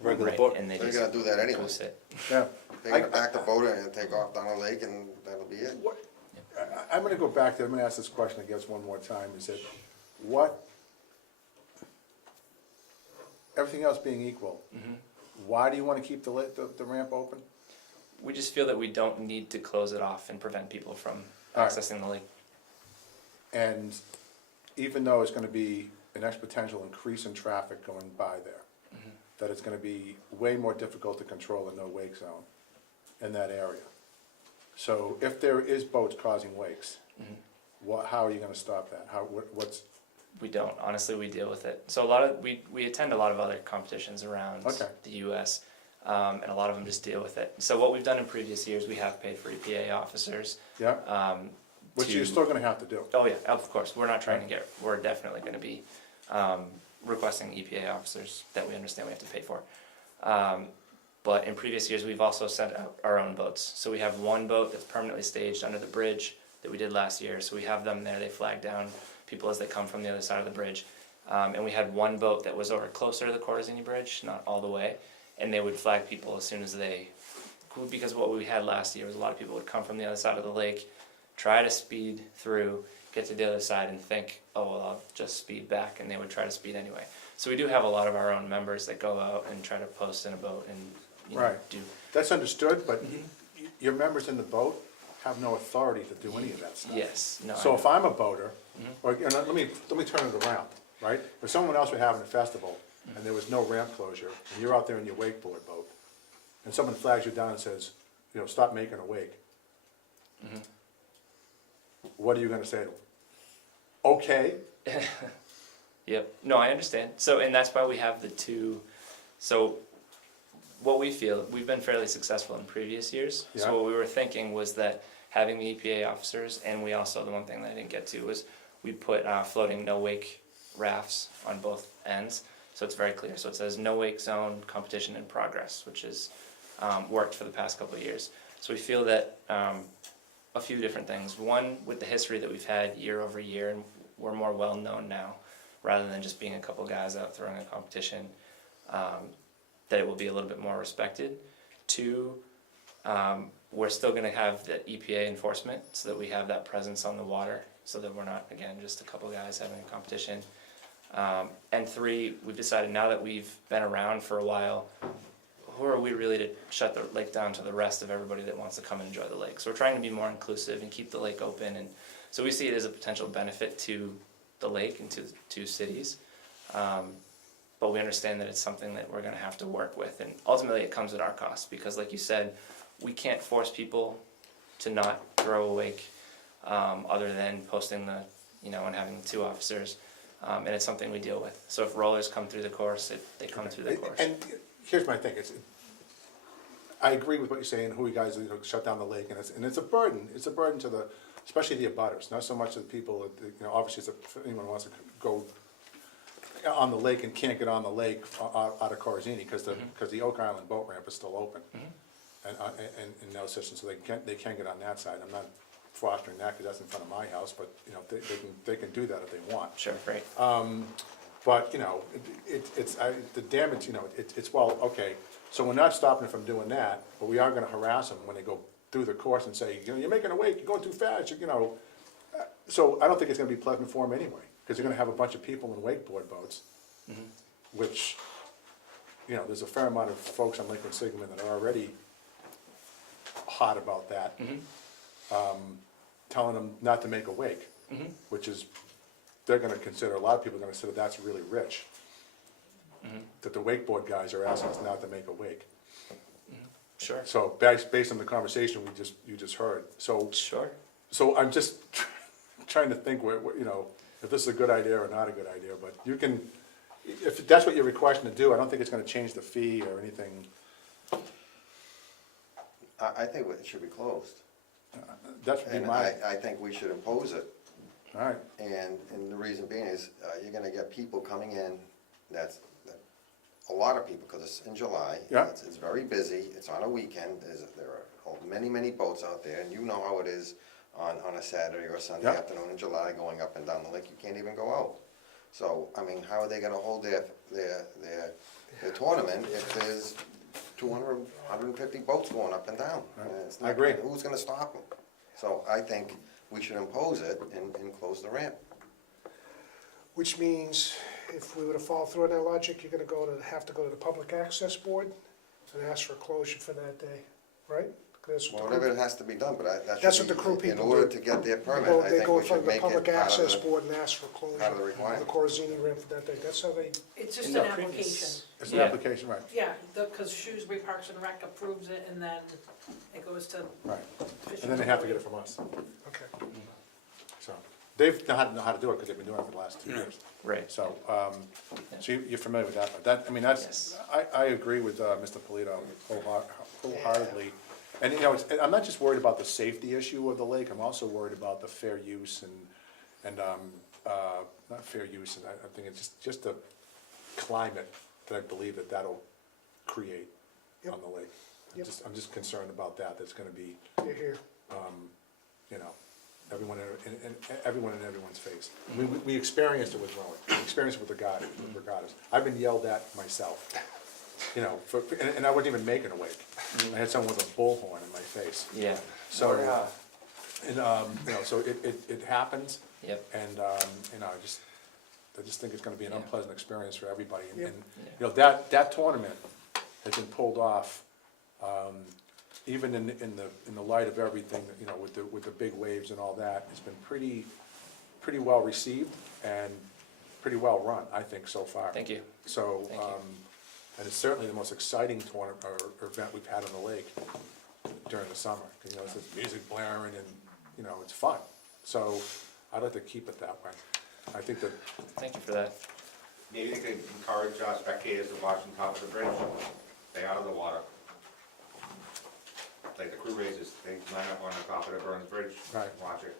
regular Right, boat. and they They're just gonna do that anyway. go sit. Yeah. They're gonna back the boat in and take off down the lake and that'll be it. I'm gonna go back to, I'm gonna ask this question, I guess, one more time, is that, what everything else being equal, why do you wanna keep the ramp open? We just feel that we don't need to close it off and prevent people from All right. accessing the lake. And even though it's gonna be an exponential increase in traffic going by there, that it's gonna be way more difficult to control the no-wake zone in that area. So if there is boats causing wakes, how are you gonna stop that? What's, We don't, honestly, we deal with it. So a lot of, we attend a lot of other competitions around Okay. the US, and a lot of them just deal with it. So what we've done in previous years, we have paid for EPA officers. yeah, which to- you're still gonna have to do. Oh yeah, of course, we're not trying to get, we're definitely gonna be, requesting EPA officers that we understand we have to pay for. But in previous years, we've also sent out our own boats. So we have one boat that's permanently staged under the bridge that we did last year. So we have them there, they flag down people as they come from the other side of the bridge. And we had one boat that was over closer to the Corzini Bridge, not all the way, and they would flag people as soon as they, because what we had last year was a lot of people would come from the other side of the lake, try to speed through, get to the other side and think, oh, well, I'll just speed back, and they would try to speed anyway. So we do have a lot of our own members that go out and try to post in a boat and, you know, Right. do. That's understood, but your members in the boat have no authority to do any of that stuff. Yes, no. So I if I'm a boater, or, you know, let me turn it around, right? If someone else were having a festival and there was no ramp closure, and you're out there in your wakeboard boat, and someone flags you down and says, you know, stop making a wake, what are you gonna say to them? Okay, Yep, no, I understand. So, and that's why we have the two, so what we feel, we've been fairly successful in previous years. Yeah. So what we were thinking was that having the EPA officers, and we also, the one thing that I didn't get to was we put floating no wake rafts on both ends. So it's very clear. So it says no wake zone, competition in progress, which has worked for the past couple of years. So we feel that a few different things. One, with the history that we've had year over year, and we're more well known now, rather than just being a couple guys out throwing a competition, that it will be a little bit more respected. Two, we're still gonna have the EPA enforcement, so that we have that presence on the water, so that we're not, again, just a couple guys having a competition. And three, we've decided now that we've been around for a while, who are we really to shut the lake down to the rest of everybody that wants to come and enjoy the lake? So we're trying to be more inclusive and keep the lake open, and so we see it as a potential benefit to the lake and to two cities. But we understand that it's something that we're gonna have to work with, and ultimately it comes at our cost, because like you said, we can't force people to not throw a wake, other than posting the, you know, and having the two officers, and it's something we deal with. So if rollers come through the course, they come through the course. and here's my thing, I agree with what you're saying, who you guys, you know, shut down the lake, and it's a burden to the, especially the abutters, not so much to the people, that, you know, obviously if anyone wants to go on the lake and can't get on the lake out of Corzini, because the Oak Island boat ramp is still open. And in no session, so they can get on that side. I'm not fostering that, because that's in front of my house, but, you know, they can do that if they want. Sure, right. But, you know, the damage, you know, it's, well, okay, so we're not stopping them from doing that, but we are gonna harass them when they go through the course and say, you know, you're making a wake, you're going too fast, you know. So I don't think it's gonna be pleasant for them anyway, because they're gonna have a bunch of people in wakeboard boats, which, you know, there's a fair amount of folks on Lake Quinsigamond that are already hot about that, telling them not to make a wake, which is, they're gonna consider, a lot of people are gonna consider that's really rich. That the wakeboard guys are asking us not to make a wake. Sure. So based on the conversation you just heard, so. Sure. So I'm just trying to think where, you know, if this is a good idea or not a good idea, but you can, if that's what you're requesting to do, I don't think it's gonna change the fee or anything. I think it should be closed. That would be And my, I think we should impose it. all right, And the reason being is, you're gonna get people coming in, that a lot of people, because it's in July. Yeah. It's very busy, it's on a weekend, there are many boats out there, and you know how it is on a Saturday or Sunday Yeah. afternoon in July, going up and down the lake, you can't even go out. So, I mean, how are they gonna hold their tournament if there's 200, 150 boats going up and down? It's I not- agree. Who's gonna stop them? So I think we should impose it and close the ramp. Which means if we were to follow through on that logic, you're gonna have to go to the Public Access Board and ask for a closure for that day, right? 'Cause that's what Well, the whatever crew- it has to be done, but That's that what should the crew be, in people order do. to get their They permit, go, I they think go we in front should of the make Public it part Access of the, Board and ask for closure part of the of requirement. the Corzini ramp for that day. That's how they, It's just In an the application. previous- It's an Yeah. application, right, Yeah, because Shrewsbury Parks and Rec approves it, and then it goes to right. Fish And then they have to get it from us, okay. so. They've know how to do it because they've been doing it for the last 2 years. Right. So, so you're familiar with that, but that, I mean, that's, Yes. I agree with Mr. Polito wholeheartedly. And, you know, I'm not just worried about the safety issue of the lake, I'm also worried about the fair use and, not fair use, and I think it's just the climate that I believe that'll create on the lake. Yep. I'm just concerned about that, that's gonna be, You're here. you know, everyone in everyone's face. We experienced it with rowing, we experienced it with regattas. I've been yelled at myself, you know, and I wasn't even making a wake. I had someone with a bullhorn in my face. Yeah. So, and, you know, so it happens. Yep. And, you know, I just think it's gonna be an Yeah. unpleasant experience for everybody. And, Yep. you know, that tournament has been pulled off, even in the light of everything, you know, with the big waves and all that, it's been pretty well received and pretty well run, I think, so far. Thank you. So, Thank you. and it's certainly the most exciting tournament or event we've had on the lake during the summer. You know, it's music blaring and, you know, it's fun. So I'd like to keep it that way. I think that, Thank you for that. Maybe they could encourage spectators to watch on top of the bridge, stay out of the water. Like the crew races, they line up on the top of the Burns Bridge, Right. watch it.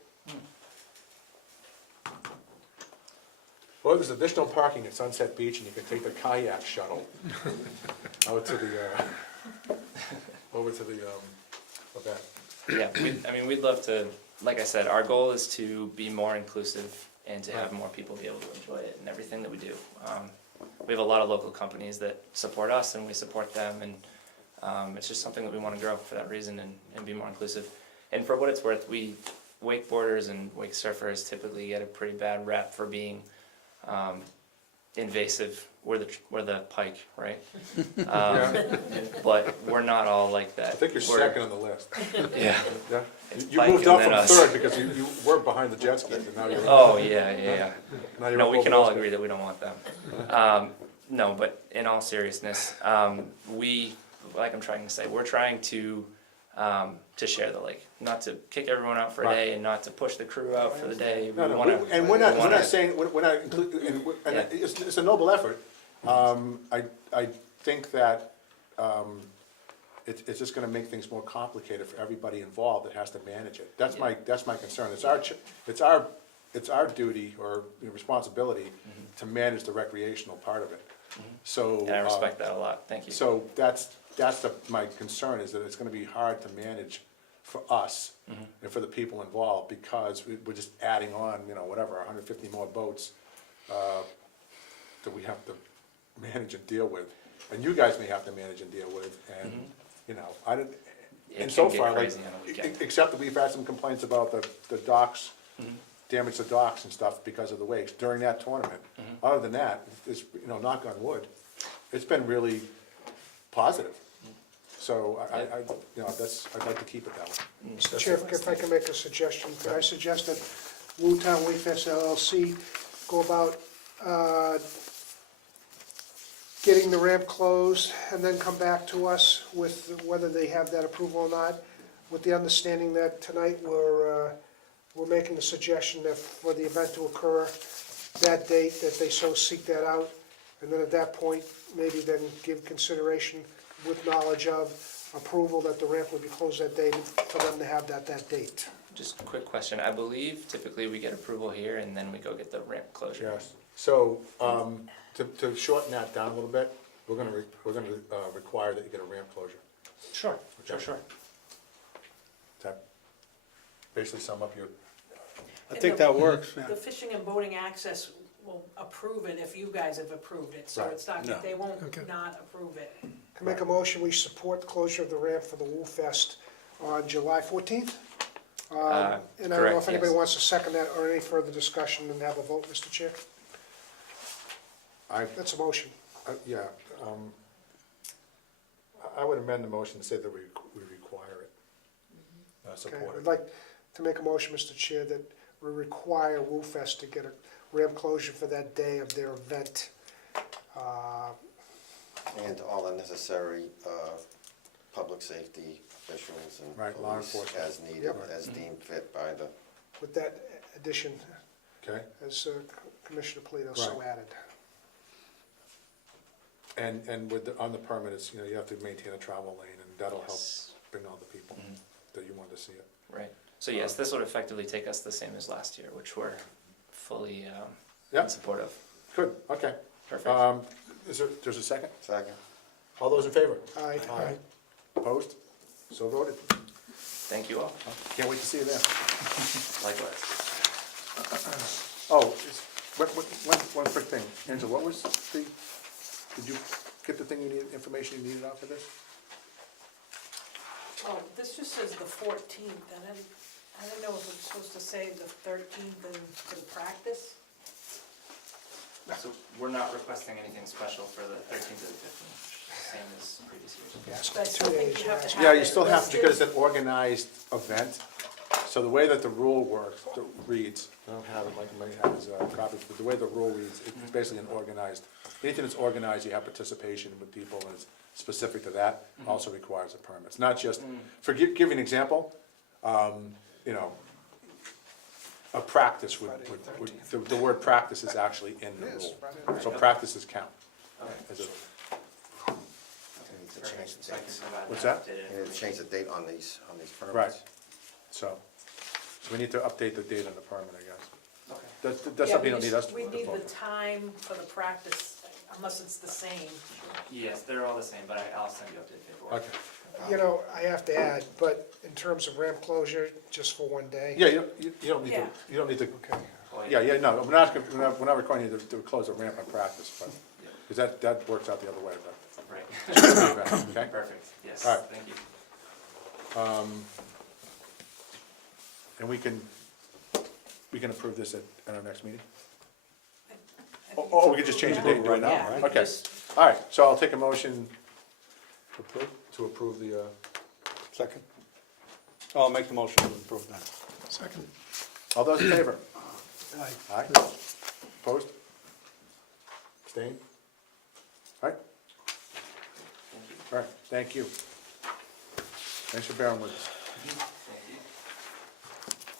well, there's additional parking at Sunset Beach and you can take the kayak shuttle out to over to the event. Yeah, we'd love to, like I said, our goal is to be more inclusive and to have more people be able to enjoy it and everything that we do. We have a lot of local companies that support us and we support them, and it's just something that we want to grow for that reason and be more inclusive. And for what it's worth, wakeboarders and wake surfers typically get a pretty bad rep for being invasive. We're the pike, right? But we're not all like that. I think you're second on the list. Yeah. Yeah? It's You Pike moved and up then from us. third because you were behind the jet skis and now you're. Oh, yeah. Now you're No, up we over can all those agree guys. that we don't want them. No, but in all seriousness, like I'm trying to say, we're trying to share the lake, not to kick everyone out for a Right. day and not to push the crew out for the day. No, We no, wanna- and we're not wanna- saying, we're not including, and Yeah. it's a noble effort. I think that, it's just gonna make things more complicated for everybody involved that has to manage it. That's my concern. It's our duty or responsibility to manage the recreational part of it. So. And I respect that a lot, thank you. So that's my concern, is that it's gonna be hard to manage for us and for the people involved, because we're just adding on, you know, whatever, 150 more boats that we have to manage and deal with. And you guys may have to manage and deal with, and, you know, I didn't, It and can so get far, like, crazy on a weekend. except that we've had some complaints about the docks, damage to docks and stuff because of the wakes during that tournament. Other than that, it's, you know, knock on wood, it's been really positive. So I you know, I'd like to keep it that way. Mr. Chair, if I can make a suggestion, could I suggest that Woontown Wake Fest LLC go about getting the ramp closed and then come back to us with whether they have that approval or not, with the understanding that tonight we're making a suggestion that for the event to occur that date, that they so seek that out, and then at that point, maybe then give consideration with knowledge of approval that the ramp would be closed that day for them to have that date. Just a quick question, I believe typically we get approval here and then we go get the ramp closure. Yes, so, to shorten that down a little bit, we're gonna require that you get a ramp closure. Sure, Okay. sure. That basically sum up your, I think that works, yeah. The fishing and boating access will approve it if you guys have approved it, so Right. it's not, No. they won't Okay. not approve it. Can I make a motion, we support the closure of the ramp for the Woo Fest on July 14th? And I don't know correct, if anybody yes. wants to second that or any further discussion and have a vote, Mr. Chair? That's a motion. Yeah, I would amend the motion to say that we require it. Okay, Support I'd it. like to make a motion, Mr. Chair, that we require WooFest to get a ramp closure for that day of their event. And all the necessary public safety officials and Right, law police enforcement. as needed, Yep. as deemed fit by the, With that addition, Okay, as Commissioner Polito so Right. added. and with, on the permit, it's, you have to maintain a travel lane, and that'll help bring all the people Mhm. that you want to see it. Right. So yes, this would effectively take us the same as last year, which we're fully Yep. in support of. Good, okay. Perfect. There's a second? second. All those in favor? Aye. Aye. Opposed? So voted. Thank you all. Can't wait to see you there. Likewise. Oh, one quick thing. Angela, what was did you get the thing you needed, information you needed off of this? Oh, this just says the 14th, and I didn't know if it was supposed to say the 13th and for the practice. So we're not requesting anything special for the 13th to the 15th, same as previous years. Yeah, it's But I 2 still think days. you have to have Yeah, you it still have, listed. because it's an organized event. So the way that the rule works, reads, I don't have it, Mike might have his copies, but the way the rule reads, it's basically an organized, anything that's organized, you have participation with people, and it's specific to that, also requires a permit. It's not just, for give you an example, a practice the word practice is actually in the It is, rule. Friday So night. practices count. Okay. As a- We need to change Perfect. the So I can dates. provide What's that that? updated We need to information. change the date on these permits. Right. So we need to update the date on the permit, I guess. Okay. That's Yeah, something we you don't need us to We need vote the for. time for the practice, unless it's the same. Yes, they're all the same, but I'll send you updated paperwork. Okay. I have to add, but in terms of ramp closure, just for one day? Yeah, you don't need to, Yeah. you don't need to, Okay. Oh, yeah, no, we're not requiring you to close the ramp on practice, but, because that works out the other way, but. Right. Okay? Perfect, yes, All right. thank you. And we can approve this at our next meeting? Oh, we can just change the date right now, Yeah, right? we Okay, just- all right, so I'll take a motion to approve the, Second? I'll make the motion to approve that. Second. all those in favor? Aye. Aye. Opposed? Abstained? All right, Thank you. all right, thank you. Thanks for bearing with us. Thank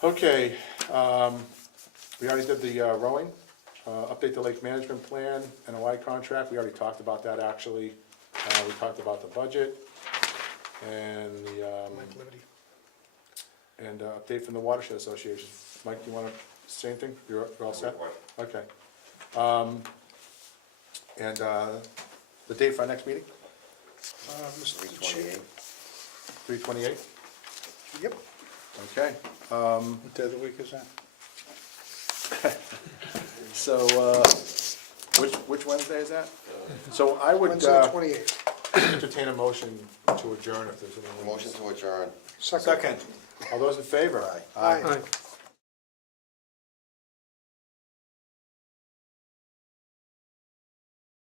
you. Okay, we already did the rowing, update the lake management plan, NOI contract, we already talked about that actually. We talked about the budget, and Mike Liberty. and update from the Watershed Association. Mike, do you want to, same thing, you're all set? Okay. And the date for our next meeting, Mr. Chair. 3/28. 3/28? Yep. Okay. What day of the week is that? So, which Wednesday is that? So I would Wednesday, the 28th. entertain a motion to adjourn if there's any. Motion to adjourn. Second. All those in favor? Aye. Aye.